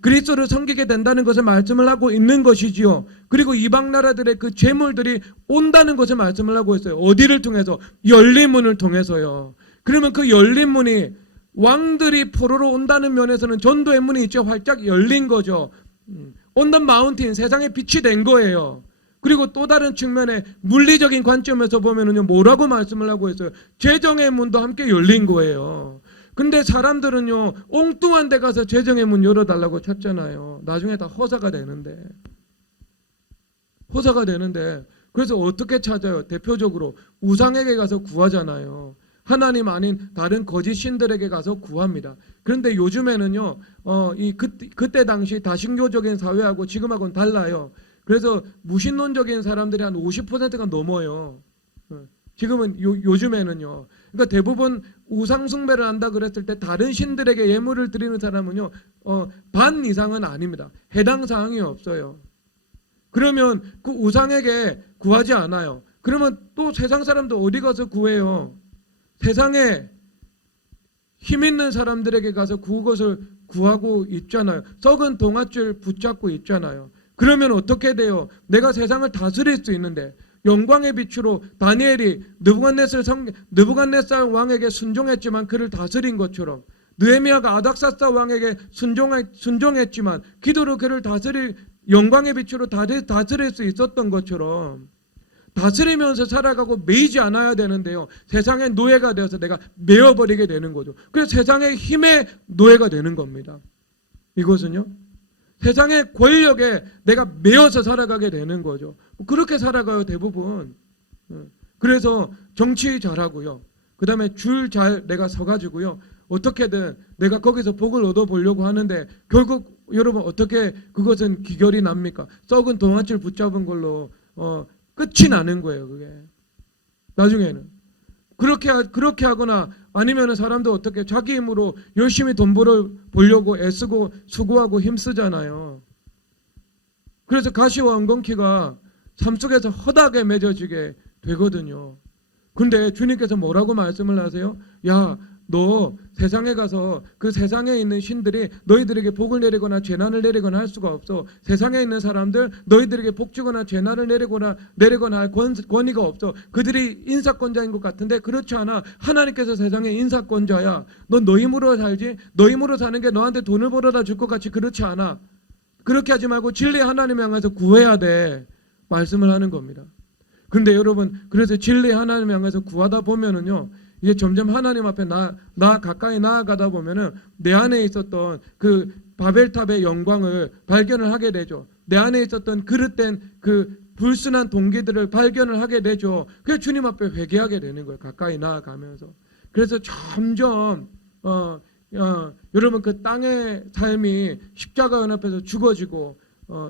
그리스도를 섬기게 된다는 것을 말씀을 하고 있는 것이지요. 그리고 이방 나라들의 그 재물들이 온다는 것을 말씀을 하고 있어요. 어디를 통해서? 열린 문을 통해서요. 그러면 그 열린 문이 왕들이 포로로 온다는 면에서는 전도의 문이 있죠. 활짝 열린 거죠. On the mountain, 세상에 빛이 된 거예요. 그리고 또 다른 측면에 물리적인 관점에서 보면은요, 뭐라고 말씀을 하고 있어요? 재정의 문도 함께 열린 거예요. 근데 사람들은요, 엉뚱한 데 가서 재정의 문 열어달라고 찾잖아요. 나중에 다 허사가 되는데. 그래서 어떻게 찾아요? 대표적으로 우상에게 가서 구하잖아요. 하나님 아닌 다른 거짓 신들에게 가서 구합니다. 그런데 요즘에는요, 그때 당시 다신교적인 사회하고 지금하고는 달라요. 그래서 무신론적인 사람들이 한 50%가 넘어요. 지금은 요즘에는요. 그러니까 대부분 우상 숭배를 한다 그랬을 때 다른 신들에게 예물을 드리는 사람은요, 반 이상은 아닙니다. 해당 사항이 없어요. 그러면 그 우상에게 구하지 않아요. 그러면 또 세상 사람들 어디 가서 구해요? 세상에 힘 있는 사람들에게 가서 그것을 구하고 있잖아요. 썩은 동아줄 붙잡고 있잖아요. 그러면 어떻게 돼요? 내가 세상을 다스릴 수 있는데, 영광의 빛으로 다니엘이 느부갓네살 왕에게 순종했지만 그를 다스린 것처럼, 느헤미야가 아닥사스다 왕에게 순종했지만 기도로 그를 다스릴, 영광의 빛으로 다스릴 수 있었던 것처럼 다스리면서 살아가고 매이지 않아야 되는데요, 세상의 노예가 되어서 내가 매어버리게 되는 거죠. 그래서 세상의 힘의 노예가 되는 겁니다. 이것은요, 세상의 권력에 내가 매어서 살아가게 되는 거죠. 그렇게 살아가요, 대부분. 그래서 정치 잘하고요, 그 다음에 줄 잘 내가 서가지고요, 어떻게든 내가 거기서 복을 얻어보려고 하는데 결국 여러분 어떻게 그것은 기결이 납니까? 썩은 동아줄 붙잡은 걸로 끝이 나는 거예요. 그게 나중에는 그렇게 하거나 아니면 사람도 어떻게 자기 힘으로 열심히 돈 벌려고 애쓰고 수고하고 힘쓰잖아요. 그래서 가시와 엉겅퀴가 삶 속에서 허다하게 맺어지게 되거든요. 근데 주님께서 뭐라고 말씀을 하세요? 야, 너 세상에 가서 그 세상에 있는 신들이 너희들에게 복을 내리거나 재난을 내리거나 할 수가 없어. 세상에 있는 사람들 너희들에게 복 주거나 재난을 내리거나 할 권위가 없어. 그들이 인사권자인 것 같은데 그렇지 않아. 하나님께서 세상의 인사권자야. 넌 너 힘으로 살지. 너 힘으로 사는 게 너한테 돈을 벌어다 줄 것 같이 그렇지 않아. 그렇게 하지 말고 진리 하나님을 향해서 구해야 돼. 말씀을 하는 겁니다. 근데 여러분, 그래서 진리 하나님을 향해서 구하다 보면은요, 이게 점점 하나님 앞에 가까이 나아가다 보면은 내 안에 있었던 그 바벨탑의 영광을 발견을 하게 되죠. 내 안에 있었던 그릇된 그 불순한 동기들을 발견을 하게 되죠. 그래서 주님 앞에 회개하게 되는 거예요. 가까이 나아가면서. 그래서 점점 여러분 그 땅의 삶이 십자가 연합해서 죽어지고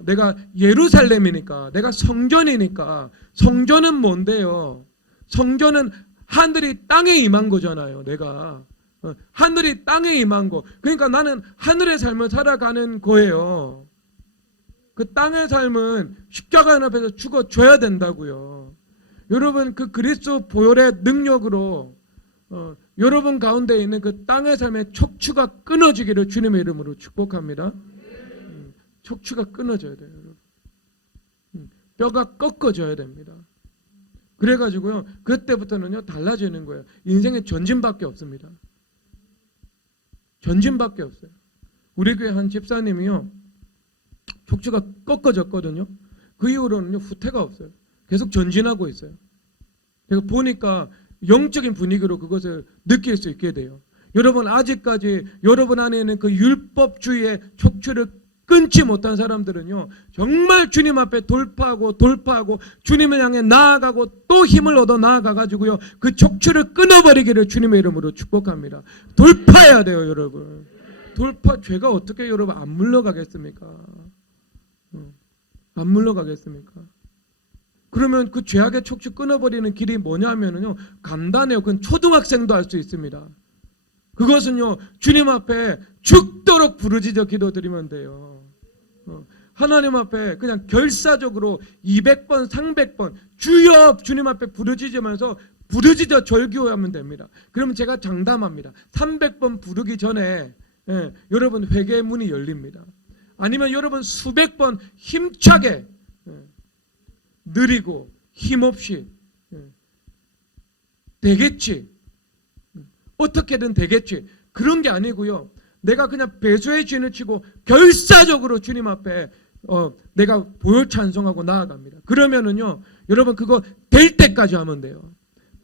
내가 예루살렘이니까, 내가 성전이니까. 성전은 뭔데요? 성전은 하늘이 땅에 임한 거잖아요. 내가 하늘이 땅에 임한 거. 그러니까 나는 하늘의 삶을 살아가는 거예요. 그 땅의 삶은 십자가 연합해서 죽어줘야 된다고요. 여러분 그 그리스도 보혈의 능력으로 여러분 가운데 있는 그 땅의 삶의 척추가 끊어지기를 주님의 이름으로 축복합니다. 척추가 끊어져야 돼요. 여러분. 뼈가 꺾어져야 됩니다. 그래가지고요, 그때부터는요, 달라지는 거예요. 인생에 전진밖에 없습니다. 전진밖에 없어요. 우리 교회 한 집사님이요, 척추가 꺾어졌거든요. 그 이후로는요, 후퇴가 없어요. 계속 전진하고 있어요. 제가 보니까 영적인 분위기로 그것을 느낄 수 있게 돼요. 여러분, 아직까지 여러분 안에 있는 그 율법주의의 척추를 끊지 못한 사람들은요, 정말 주님 앞에 돌파하고 주님을 향해 나아가고 또 힘을 얻어 나아가가지고요, 그 척추를 끊어버리기를 주님의 이름으로 축복합니다. 돌파해야 돼요, 여러분. 죄가 어떻게 여러분 안 물러가겠습니까? 안 물러가겠습니까? 그러면 그 죄악의 척추 끊어버리는 길이 뭐냐면요, 간단해요. 그건 초등학생도 할 수 있습니다. 그것은요, 주님 앞에 죽도록 부르짖어 기도드리면 돼요. 하나님 앞에 그냥 결사적으로 200번, 300번 주여 주님 앞에 부르짖으면서 부르짖어 절규하면 됩니다. 그러면 제가 장담합니다. 300번 부르기 전에 여러분 회개의 문이 열립니다. 아니면 여러분 수백 번 힘차게 느리고 힘없이 되겠지, 어떻게든 되겠지, 그런 게 아니고요. 내가 그냥 배수의 진을 치고 결사적으로 주님 앞에 내가 보혈 찬송하고 나아갑니다. 그러면은요, 여러분 그거 될 때까지 하면 돼요.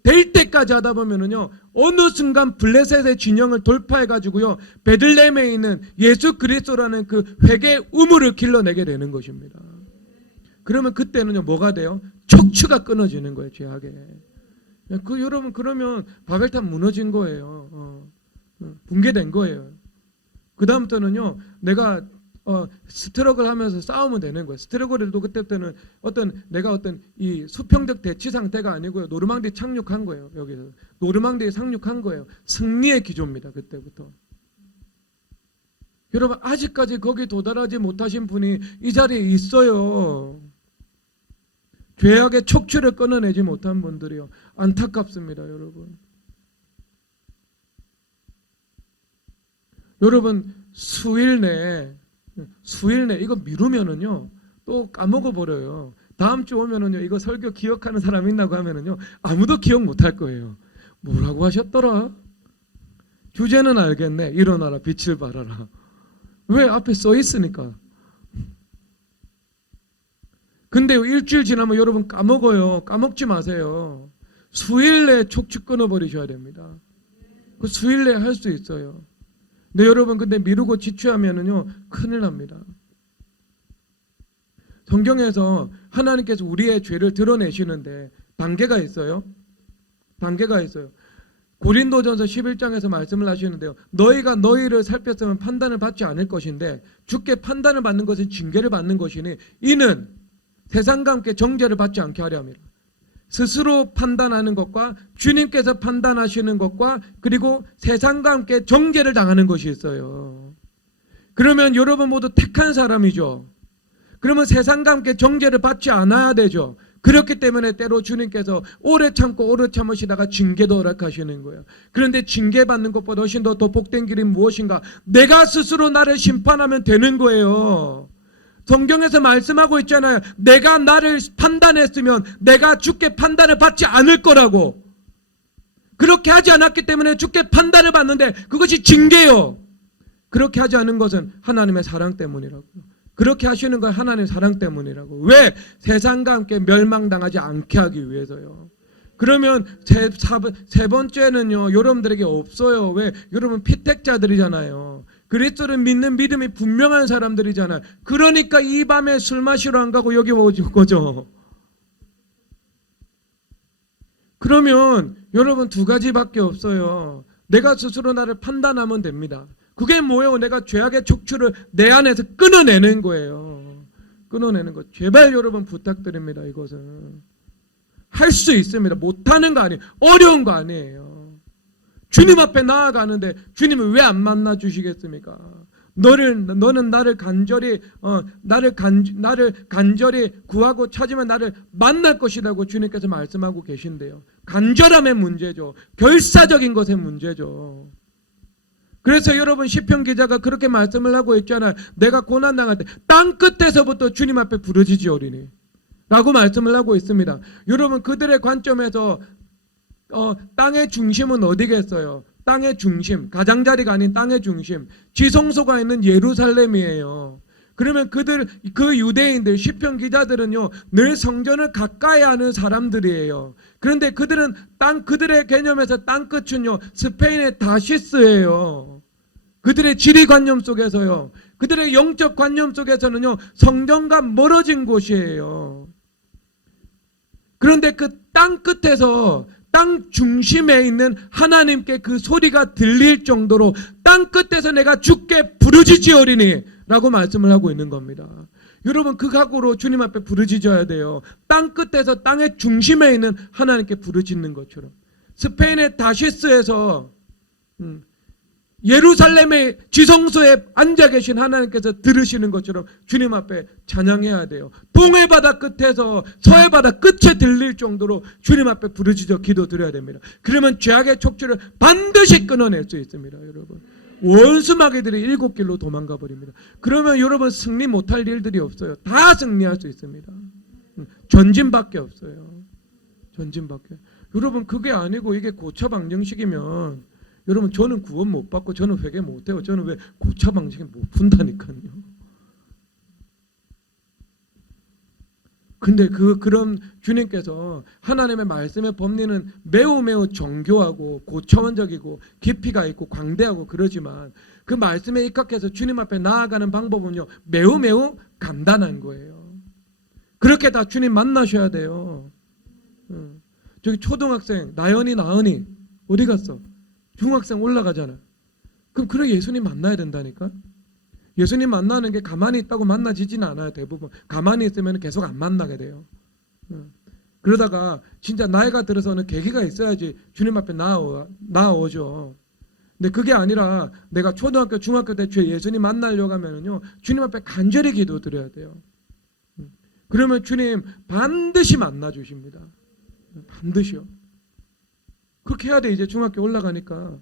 될 때까지 하다 보면은요, 어느 순간 블레셋의 진영을 돌파해 가지고요, 베들레헴에 있는 예수 그리스도라는 그 회개의 우물을 길러내게 되는 것입니다. 그러면 그때는요, 뭐가 돼요? 척추가 끊어지는 거예요, 죄악에. 여러분 그러면 바벨탑 무너진 거예요. 붕괴된 거예요. 그 다음부터는요, 내가 스트럭을 하면서 싸우면 되는 거예요. 스트럭을도 그때부터는 내가 어떤 이 수평적 대치 상태가 아니고요, 노르망디 착륙한 거예요. 여기서 노르망디에 상륙한 거예요. 승리의 기조입니다. 그때부터. 여러분 아직까지 거기 도달하지 못하신 분이 이 자리에 있어요. 죄악의 척추를 끊어내지 못한 분들이요. 안타깝습니다, 여러분. 여러분 수일 내에 이거 미루면은요, 또 까먹어 버려요. 다음 주 오면은요, 이거 설교 기억하는 사람 있나고 하면은요, 아무도 기억 못할 거예요. 뭐라고 하셨더라? 주제는 알겠네. 일어나라, 빛을 발하라. 왜? 앞에 써 있으니까. 근데 일주일 지나면 여러분 까먹어요. 까먹지 마세요. 수일 내에 척추 끊어버리셔야 됩니다. 그 수일 내에 할 수 있어요. 근데 여러분 근데 미루고 지체하면은요, 큰일 납니다. 성경에서 하나님께서 우리의 죄를 드러내시는데 단계가 있어요. 단계가 있어요. 고린도전서 11장에서 말씀을 하시는데요, 너희가 너희를 살폈으면 판단을 받지 않을 것인데 주께 판단을 받는 것은 징계를 받는 것이니 이는 세상과 함께 정죄를 받지 않게 하려 함이라. 스스로 판단하는 것과 주님께서 판단하시는 것과 그리고 세상과 함께 정죄를 당하는 것이 있어요. 그러면 여러분 모두 택한 사람이죠. 그러면 세상과 함께 정죄를 받지 않아야 되죠. 그렇기 때문에 때로 주님께서 오래 참고 오래 참으시다가 징계도 허락하시는 거예요. 그런데 징계받는 것보다 훨씬 더 복된 길이 무엇인가? 내가 스스로 나를 심판하면 되는 거예요. 성경에서 말씀하고 있잖아요. 내가 나를 판단했으면 내가 주께 판단을 받지 않을 거라고. 그렇게 하지 않았기 때문에 주께 판단을 받는데 그것이 징계요. 그렇게 하지 않은 것은 하나님의 사랑 때문이라고요. 그렇게 하시는 건 하나님의 사랑 때문이라고. 왜? 세상과 함께 멸망당하지 않게 하기 위해서요. 그러면 세 번째는요, 여러분들에게 없어요. 왜? 여러분 피택자들이잖아요. 그리스도를 믿는 믿음이 분명한 사람들이잖아요. 그러니까 이 밤에 술 마시러 안 가고 여기 오는 거죠. 그러면 여러분 두 가지밖에 없어요. 내가 스스로 나를 판단하면 됩니다. 그게 뭐예요? 내가 죄악의 촉추를 내 안에서 끊어내는 거예요. 끊어내는 것. 제발 여러분 부탁드립니다. 이것은 할 수 있습니다. 못하는 거 아니에요. 어려운 거 아니에요. 주님 앞에 나아가는데 주님은 왜 안 만나 주시겠습니까? 너는 나를 간절히 구하고 찾으면 나를 만날 것이라고 주님께서 말씀하고 계신데요. 간절함의 문제죠. 결사적인 것의 문제죠. 그래서 여러분 시편 기자가 그렇게 말씀을 하고 있잖아요. 내가 고난당할 때 땅 끝에서부터 주님 앞에 부르짖으오리니 라고 말씀을 하고 있습니다. 여러분 그들의 관점에서 땅의 중심은 어디겠어요? 땅의 중심, 가장자리가 아닌 땅의 중심, 지성소가 있는 예루살렘이에요. 그러면 그 유대인들, 시편 기자들은요, 늘 성전을 가까이 하는 사람들이에요. 그런데 그들의 개념에서 땅 끝은요, 스페인의 다시스예요. 그들의 지리관념 속에서요, 그들의 영적 관념 속에서는요, 성전과 멀어진 곳이에요. 그런데 그 땅 끝에서 땅 중심에 있는 하나님께 그 소리가 들릴 정도로 땅 끝에서 내가 주께 부르짖으오리니 라고 말씀을 하고 있는 겁니다. 여러분 그 각오로 주님 앞에 부르짖어야 돼요. 땅 끝에서 땅의 중심에 있는 하나님께 부르짖는 것처럼. 스페인의 다시스에서 예루살렘의 지성소에 앉아 계신 하나님께서 들으시는 것처럼 주님 앞에 찬양해야 돼요. 동해 바다 끝에서 서해 바다 끝에 들릴 정도로 주님 앞에 부르짖어 기도드려야 됩니다. 그러면 죄악의 촉추를 반드시 끊어낼 수 있습니다. 여러분 원수 마귀들이 7길로 도망가 버립니다. 그러면 여러분 승리 못할 일들이 없어요. 다 승리할 수 있습니다. 전진밖에 없어요. 전진밖에. 여러분 그게 아니고 이게 고차방정식이면 여러분 저는 구원 못 받고 저는 회개 못 해요. 저는 왜 고차방식에 못 푼다니까요. 근데 그런 주님께서 하나님의 말씀의 법리는 매우 정교하고 고차원적이고 깊이가 있고 광대하고 그러지만 그 말씀에 입각해서 주님 앞에 나아가는 방법은요 매우 간단한 거예요. 그렇게 다 주님 만나셔야 돼요. 저기 초등학생 나연이 나은이 어디 갔어? 중학생 올라가잖아. 그럼 그래 예수님 만나야 된다니까. 예수님 만나는 게 가만히 있다고 만나지지는 않아요. 대부분 가만히 있으면 계속 안 만나게 돼요. 그러다가 진짜 나이가 들어서는 계기가 있어야지 주님 앞에 나오죠. 근데 그게 아니라 내가 초등학교 중학교 때 예수님 만나려고 하면은요 주님 앞에 간절히 기도드려야 돼요. 그러면 주님 반드시 만나 주십니다. 반드시요. 그렇게 해야 돼. 이제 중학교 올라가니까.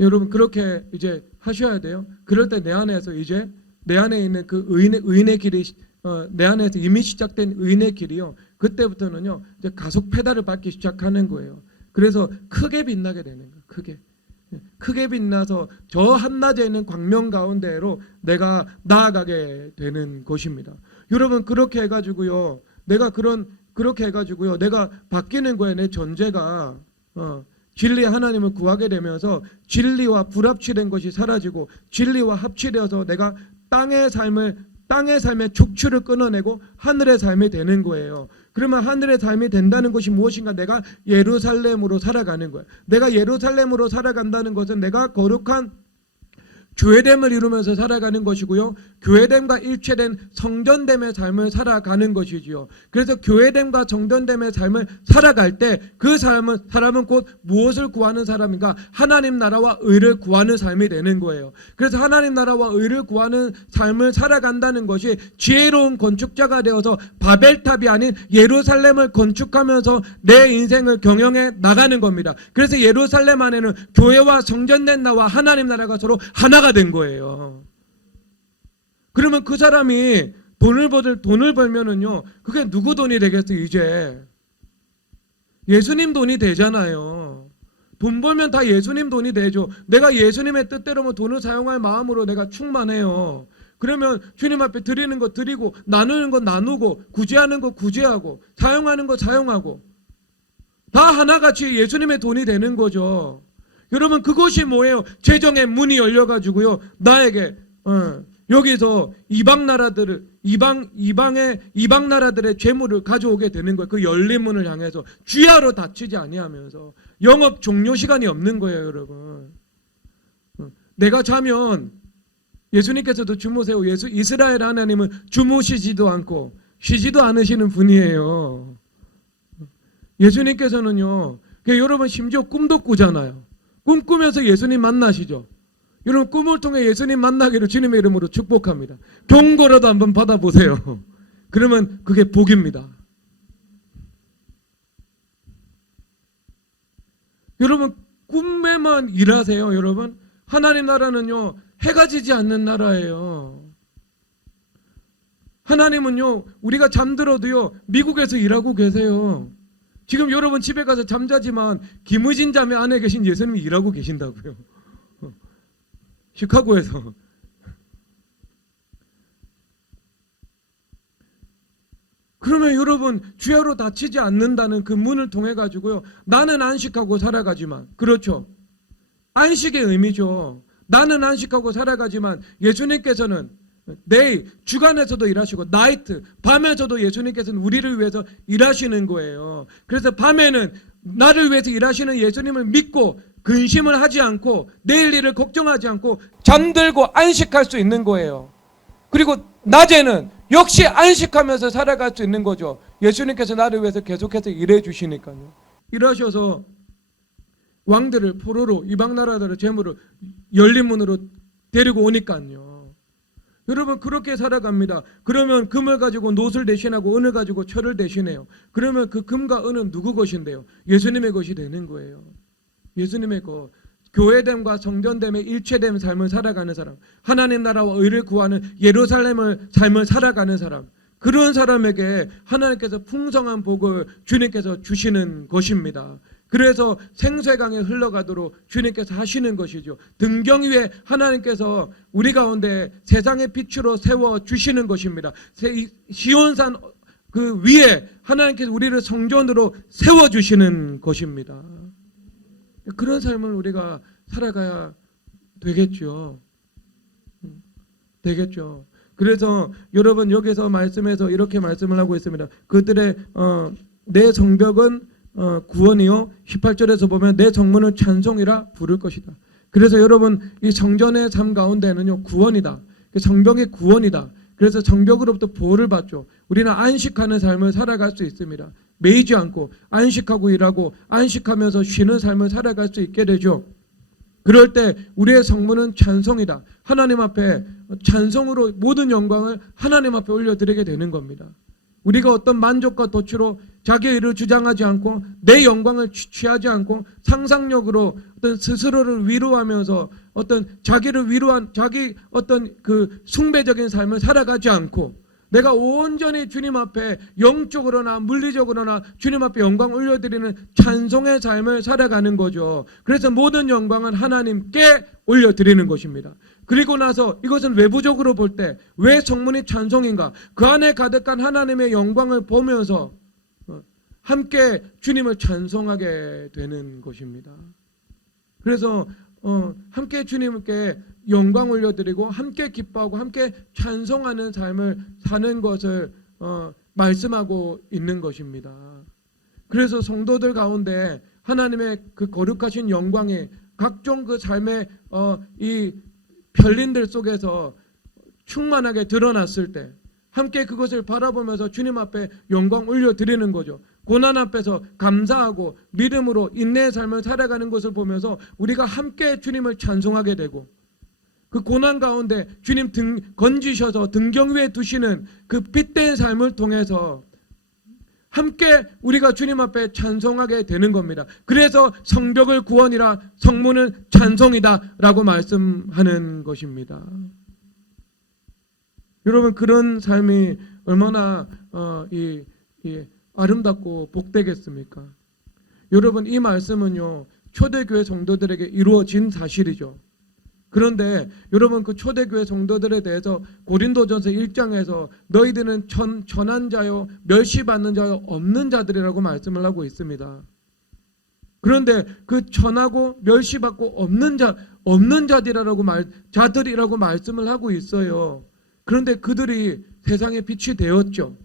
여러분 그렇게 이제 하셔야 돼요. 그럴 때 내 안에서 이제 내 안에 있는 그 의인의 길이 내 안에서 이미 시작된 의인의 길이요. 그때부터는요 이제 가속 페달을 밟기 시작하는 거예요. 그래서 크게 빛나게 되는 거예요. 크게 빛나서 저 한낮에 있는 광명 가운데로 내가 나아가게 되는 것입니다. 여러분 그렇게 해가지고요. 내가 바뀌는 거예요. 내 전제가 진리 하나님을 구하게 되면서 진리와 불합치된 것이 사라지고 진리와 합치되어서 내가 땅의 삶의 촉추를 끊어내고 하늘의 삶이 되는 거예요. 그러면 하늘의 삶이 된다는 것이 무엇인가? 내가 예루살렘으로 살아가는 거예요. 내가 예루살렘으로 살아간다는 것은 내가 거룩한 교회됨을 이루면서 살아가는 것이고요. 교회됨과 일체된 성전됨의 삶을 살아가는 것이지요. 그래서 교회됨과 성전됨의 삶을 살아갈 때 그 사람은 곧 무엇을 구하는 사람인가? 하나님 나라와 의를 구하는 삶이 되는 거예요. 그래서 하나님 나라와 의를 구하는 삶을 살아간다는 것이 지혜로운 건축자가 되어서 바벨탑이 아닌 예루살렘을 건축하면서 내 인생을 경영해 나가는 겁니다. 그래서 예루살렘 안에는 교회와 성전된 나와 하나님 나라가 서로 하나가 된 거예요. 그러면 그 사람이 돈을 벌면은요, 그게 누구 돈이 되겠어요, 이제? 예수님 돈이 되잖아요. 돈 벌면 다 예수님 돈이 되죠. 내가 예수님의 뜻대로면 돈을 사용할 마음으로 내가 충만해요. 그러면 주님 앞에 드리는 거 드리고, 나누는 거 나누고, 구제하는 거 구제하고, 사용하는 거 사용하고, 다 하나같이 예수님의 돈이 되는 거죠. 여러분, 그것이 뭐예요? 재정의 문이 열려가지고요, 나에게 여기서 이방 나라들의 재물을 가져오게 되는 거예요. 그 열린 문을 향해서 주야로 닫히지 아니하면서 영업 종료 시간이 없는 거예요, 여러분. 내가 자면 예수님께서도 주무세요. 이스라엘 하나님은 주무시지도 않고 쉬지도 않으시는 분이에요. 예수님께서는요, 여러분 심지어 꿈도 꾸잖아요. 꿈 꾸면서 예수님 만나시죠. 여러분, 꿈을 통해 예수님 만나기를 주님의 이름으로 축복합니다. 경고라도 한번 받아보세요. 그러면 그게 복입니다. 여러분, 꿈에만 일하세요. 여러분, 하나님 나라는요, 해가 지지 않는 나라예요. 하나님은요, 우리가 잠들어도요, 미국에서 일하고 계세요. 지금 여러분 집에 가서 잠자지만 김의진 자매 안에 계신 예수님이 일하고 계신다고요. 시카고에서. 그러면 여러분, 주야로 닫히지 않는다는 그 문을 통해 가지고요, 나는 안식하고 살아가지만, 그렇죠, 안식의 의미죠. 나는 안식하고 살아가지만 예수님께서는 데이, 주간에서도 일하시고 나이트, 밤에서도 예수님께서는 우리를 위해서 일하시는 거예요. 그래서 밤에는 나를 위해서 일하시는 예수님을 믿고 근심을 하지 않고 내일 일을 걱정하지 않고 잠들고 안식할 수 있는 거예요. 그리고 낮에는 역시 안식하면서 살아갈 수 있는 거죠. 예수님께서 나를 위해서 계속해서 일해 주시니까요. 일하셔서 왕들을 포로로, 이방 나라들의 재물을 열린 문으로 데리고 오니까요. 여러분, 그렇게 살아갑니다. 그러면 금을 가지고 놋을 대신하고 은을 가지고 철을 대신해요. 그러면 그 금과 은은 누구 것인데요? 예수님의 것이 되는 거예요. 예수님의 것. 교회됨과 성전됨의 일체된 삶을 살아가는 사람, 하나님 나라와 의를 구하는 예루살렘을 삶을 살아가는 사람, 그런 사람에게 하나님께서 풍성한 복을 주님께서 주시는 것입니다. 그래서 생수강에 흘러가도록 주님께서 하시는 것이죠. 등경 위에 하나님께서 우리 가운데 세상의 빛으로 세워주시는 것입니다. 시온산 그 위에 하나님께서 우리를 성전으로 세워주시는 것입니다. 그런 삶을 우리가 살아가야 되겠죠. 되겠죠. 그래서 여러분, 여기서 말씀에서 이렇게 말씀을 하고 있습니다. 그들의 내 성벽은 구원이요, 18절에서 보면 내 정문을 찬송이라 부를 것이다. 그래서 여러분, 이 성전의 삶 가운데는요, 구원이다. 성벽이 구원이다. 그래서 성벽으로부터 보호를 받죠. 우리는 안식하는 삶을 살아갈 수 있습니다. 매이지 않고 안식하고 일하고 안식하면서 쉬는 삶을 살아갈 수 있게 되죠. 그럴 때 우리의 성문은 찬송이다. 하나님 앞에 찬송으로 모든 영광을 하나님 앞에 올려드리게 되는 겁니다. 우리가 어떤 만족과 도취로 자기의 일을 주장하지 않고 내 영광을 취하지 않고 상상력으로 어떤 스스로를 위로하면서 어떤 자기를 위로한 자기 어떤 그 숭배적인 삶을 살아가지 않고 내가 온전히 주님 앞에 영적으로나 물리적으로나 주님 앞에 영광 올려드리는 찬송의 삶을 살아가는 거죠. 그래서 모든 영광은 하나님께 올려드리는 것입니다. 그리고 나서 이것은 외부적으로 볼 때 왜 성문이 찬송인가? 그 안에 가득한 하나님의 영광을 보면서 함께 주님을 찬송하게 되는 것입니다. 그래서 함께 주님께 영광 올려드리고 함께 기뻐하고 함께 찬송하는 삶을 사는 것을 말씀하고 있는 것입니다. 그래서 성도들 가운데 하나님의 그 거룩하신 영광에 각종 그 삶의 이 별린들 속에서 충만하게 드러났을 때 함께 그것을 바라보면서 주님 앞에 영광 올려드리는 거죠. 고난 앞에서 감사하고 믿음으로 인내의 삶을 살아가는 것을 보면서 우리가 함께 주님을 찬송하게 되고, 그 고난 가운데 주님 건지셔서 등경 위에 두시는 그 빛된 삶을 통해서 함께 우리가 주님 앞에 찬송하게 되는 겁니다. 그래서 성벽을 구원이라 성문은 찬송이다 라고 말씀하는 것입니다. 여러분, 그런 삶이 얼마나 아름답고 복되겠습니까? 여러분, 이 말씀은요, 초대교회 성도들에게 이루어진 사실이죠. 그런데 여러분, 그 초대교회 성도들에 대해서 고린도전서 1장에서 너희들은 천한 자요 멸시받는 자요 없는 자들이라고 말씀을 하고 있습니다. 그런데 그 천하고 멸시받고 없는 자들이라고 말씀을 하고 있어요. 그런데 그들이 세상의 빛이 되었죠.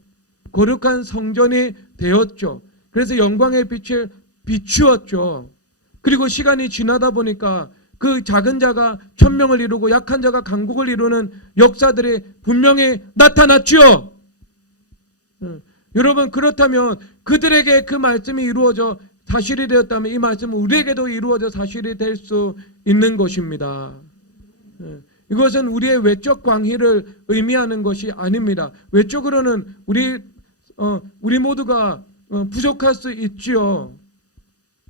거룩한 성전이 되었죠. 그래서 영광의 빛을 비추었죠. 그리고 시간이 지나다 보니까 그 작은 자가 천명을 이루고 약한 자가 강국을 이루는 역사들이 분명히 나타났죠. 여러분, 그렇다면 그들에게 그 말씀이 이루어져 사실이 되었다면 이 말씀은 우리에게도 이루어져 사실이 될 수 있는 것입니다. 이것은 우리의 외적 광희를 의미하는 것이 아닙니다. 외적으로는 우리 모두가 부족할 수 있지요.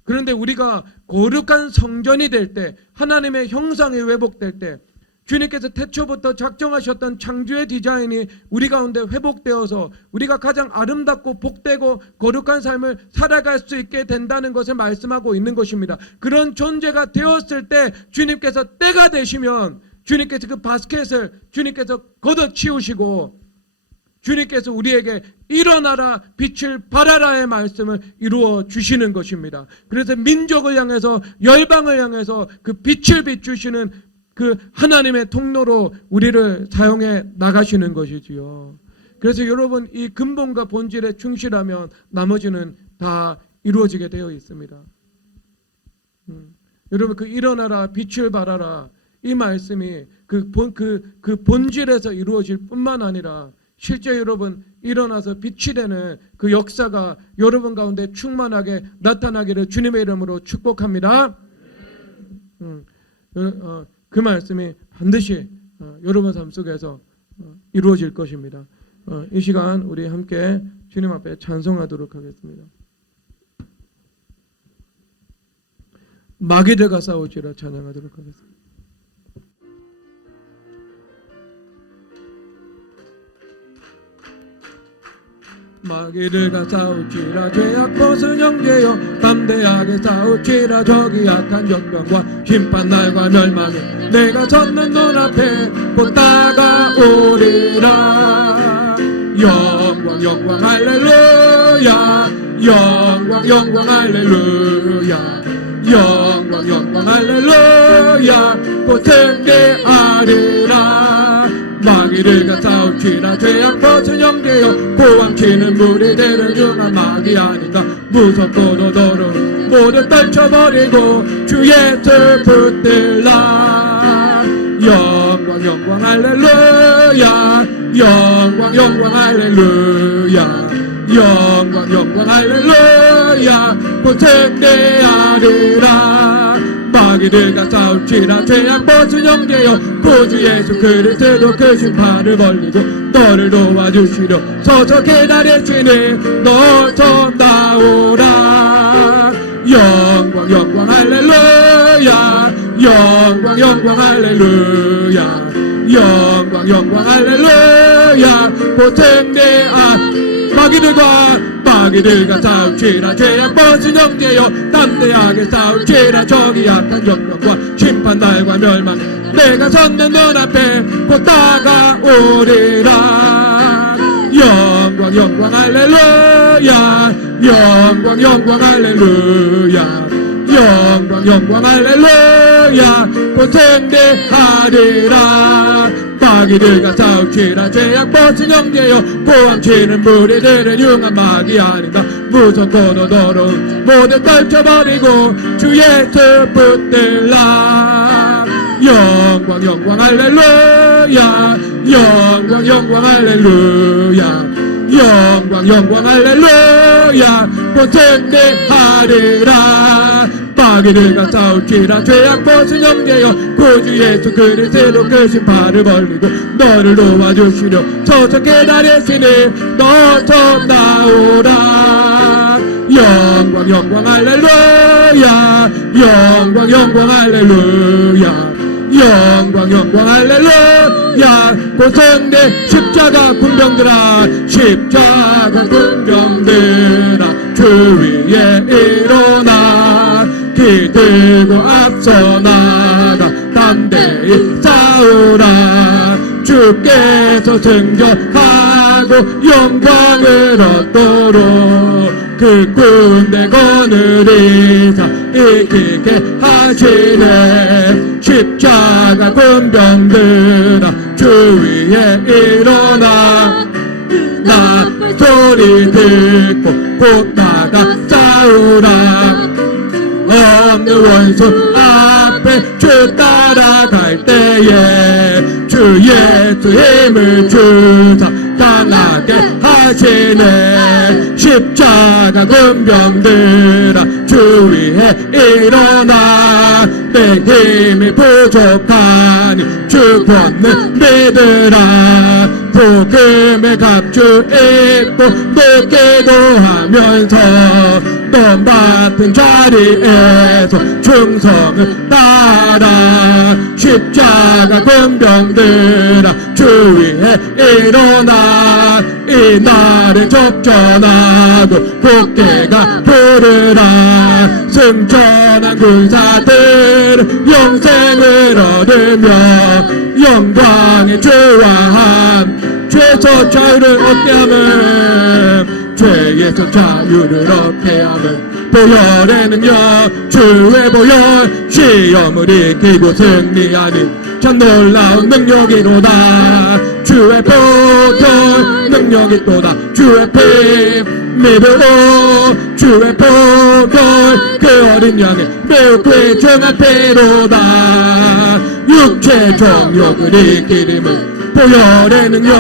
그런데 우리가 거룩한 성전이 될 때, 하나님의 형상이 회복될 때, 주님께서 태초부터 작정하셨던 창조의 디자인이 우리 가운데 회복되어서 우리가 가장 아름답고 복되고 거룩한 삶을 살아갈 수 있게 된다는 것을 말씀하고 있는 것입니다. 그런 존재가 되었을 때 주님께서 때가 되시면 주님께서 그 바스켓을 주님께서 걷어치우시고 주님께서 우리에게 일어나라 빛을 발하라의 말씀을 이루어 주시는 것입니다. 그래서 민족을 향해서 열방을 향해서 그 빛을 비추시는 그 하나님의 통로로 우리를 사용해 나가시는 것이지요. 그래서 여러분, 이 근본과 본질에 충실하면 나머지는 다 이루어지게 되어 있습니다. 여러분, 그 일어나라 빛을 발하라 이 말씀이 그 본질에서 이루어질 뿐만 아니라 실제 여러분 일어나서 빛이 되는 그 역사가 여러분 가운데 충만하게 나타나기를 주님의 이름으로 축복합니다. 그 말씀이 반드시 여러분 삶 속에서 이루어질 것입니다. 이 시간 우리 함께 주님 앞에 찬송하도록 하겠습니다. 마귀들과 싸울지라 찬양하도록 하겠습니다. 마귀들과 싸울지라 죄악 벗은 형제여 담대하게 싸울지라 적이 약한 역병과 심판 날과 멸망이 내가 섰는 눈앞에 곧 다가오리라. 영광 영광 할렐루야, 영광 영광 할렐루야, 영광 영광 할렐루야, 곧 승리하리라. 마귀들과 싸울지라 죄악 벗은 형제여 고함치는 무리들은 흉한 마귀 아닌가. 무섭고도 너를 모두 떨쳐버리고 주 예수 붙들라. 영광 영광 할렐루야, 영광 영광 할렐루야, 영광 영광 할렐루야, 곧 승리하리라. 마귀들과 싸울지라 죄악 벗은 형제여 구주 예수 그리스도 그 심판을 벌리고 너를 도와주시려 서서 기다리시니 너서 나오라. 영광 영광 할렐루야, 영광 영광 할렐루야, 영광 영광 할렐루야, 곧 마귀들과 싸울지라 죄악 벗은 형제여 담대하게 싸울지라 적이 약한 역병과 심판 날과 멸망 내가 섰는 눈앞에 곧 다가오리라. 영광 영광 할렐루야, 영광 영광 할렐루야, 영광 영광 할렐루야, 곧 승리하리라. 마귀들과 싸울지라 죄악 벗은 형제여 고함치는 무리들은 흉한 마귀 아닌가. 무섭고도 더러운 모두 떨쳐버리고 주 예수 붙들라. 영광 영광 할렐루야, 영광 영광 할렐루야 영광 영광 할렐루야 곧 승리하리라 마귀들과 싸울지라 죄악 벗은 영계여 구주 예수 그리스도 그 심판을 벌리고 너를 도와주시려 서서 기다리시니 너서 나오라 영광 영광 할렐루야 영광 영광 할렐루야 영광 영광 할렐루야 곧 승리 십자가 군병들아 십자가 군병들아 주 위에 일어나 기 들고 앞서 나가 담대히 싸우라 주께서 승격하고 영광을 얻도록 그 군대 거느리사 이기게 하시네 십자가 군병들아 주 위에 일어나 나 소리 듣고 곧 나가 싸우라 없는 원수 앞에 주 따라갈 때에 주 예수 힘을 주사 강하게 하시네 십자가 군병들아 주 위에 일어나 내 힘이 부족하니 주 권능 믿으라 복음의 갑주 입고 높게 도하면서 넌 맡은 자리에서 충성을 따라 십자가 군병들아 주 위에 일어나 이 날을 접전하고 복개가 부르라 승천한 군사들 영생을 얻으며 영광의 주와 함 죄에서 자유를 얻게 하면 죄에서 자유를 얻게 하면 보혈의 능력 주의 보혈 시험을 이기고 승리하니 참 놀라운 능력이로다 주의 보혈 능력이 또다 주의 피 믿으오 주의 보혈 그 어린 양의 매우 귀중한 피로다 육체 정욕을 이기림은 보혈의 능력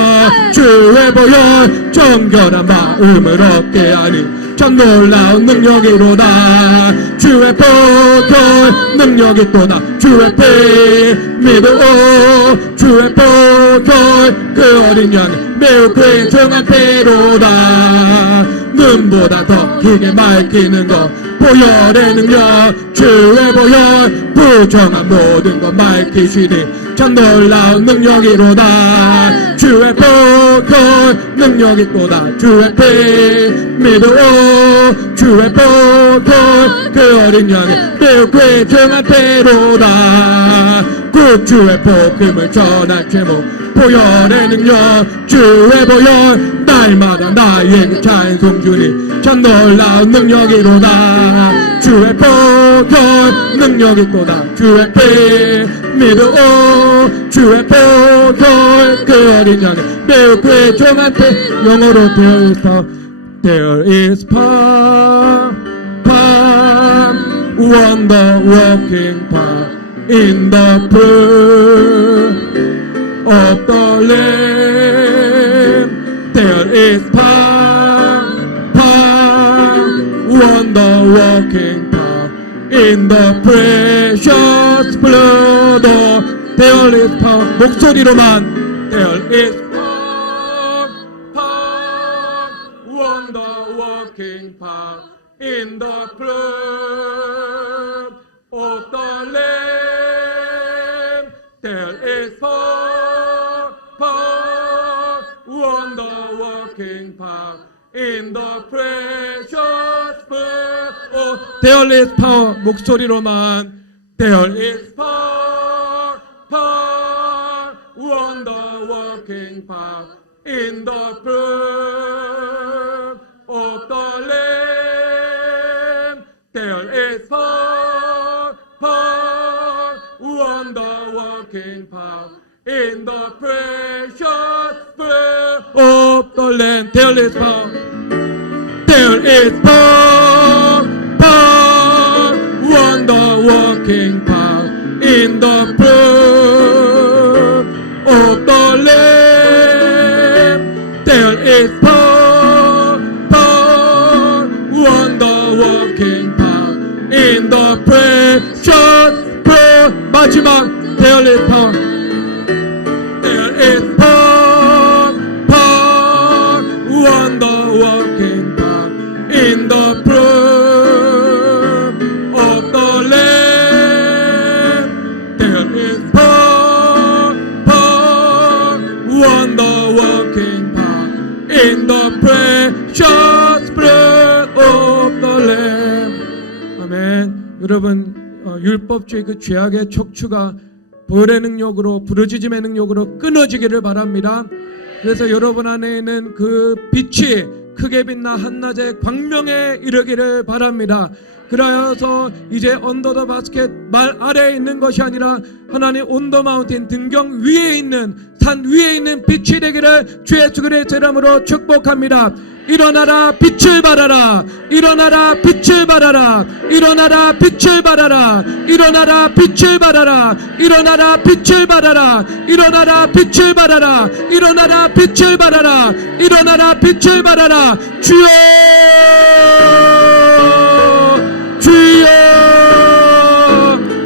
주의 보혈 정결한 마음을 얻게 하니 참 놀라운 능력이로다 주의 보혈 능력이 또다 주의 피 믿으오 주의 보혈 그 어린 양의 매우 귀중한 피로다 눈보다 더 크게 맑히는 것 보혈의 능력 주의 보혈 부정한 모든 것 밝히시니 참 놀라운 능력이로다 주의 보혈 능력이 또다 주의 피 믿으오 주의 보혈 그 어린 양의 매우 귀중한 피로다 구주의 복음을 전할 제목 보혈의 능력 주의 보혈 날마다 나에게 찬송 주니 참 놀라운 능력이로다 주의 보혈 능력이 또다 주의 피 믿으오 주의 보혈 그 어린 양의 매우 귀중한 피 영어로 There is power There is power wonder working power in the blood of the Lamb there is power wonder working power in the precious blood of there is power 목소리로만 there is power wonder working power in the blood of the Lamb there is power wonder working power in the precious blood of there is power 목소리로만 there is power wonder working power in the blood of the Lamb there is power wonder working power in the precious blood of the Lamb there is power wonder working power in the blood of the Lamb is power, power, wonder working power in the blood of the Lamb. There is power, power, wonder working power in the precious blood of the Lamb. 아멘. 여러분, 율법주의 그 죄악의 촉추가 벌의 능력으로, 부르짖음의 능력으로 끊어지기를 바랍니다. 그래서 여러분 안에 있는 그 빛이 크게 빛나 한낮의 광명에 이르기를 바랍니다. 그러여서 이제 언더 더 바스켓 말 아래에 있는 것이 아니라 하나님 온더 마운틴 등경 위에 있는, 산 위에 있는 빛이 되기를 주 예수 그리스도의 이름으로 축복합니다. 일어나라 빛을 발하라. 일어나라 빛을 발하라. 일어나라 빛을 발하라. 일어나라 빛을 발하라. 일어나라 빛을 발하라. 일어나라 빛을 발하라. 일어나라 빛을 발하라. 일어나라 빛을 발하라. 주여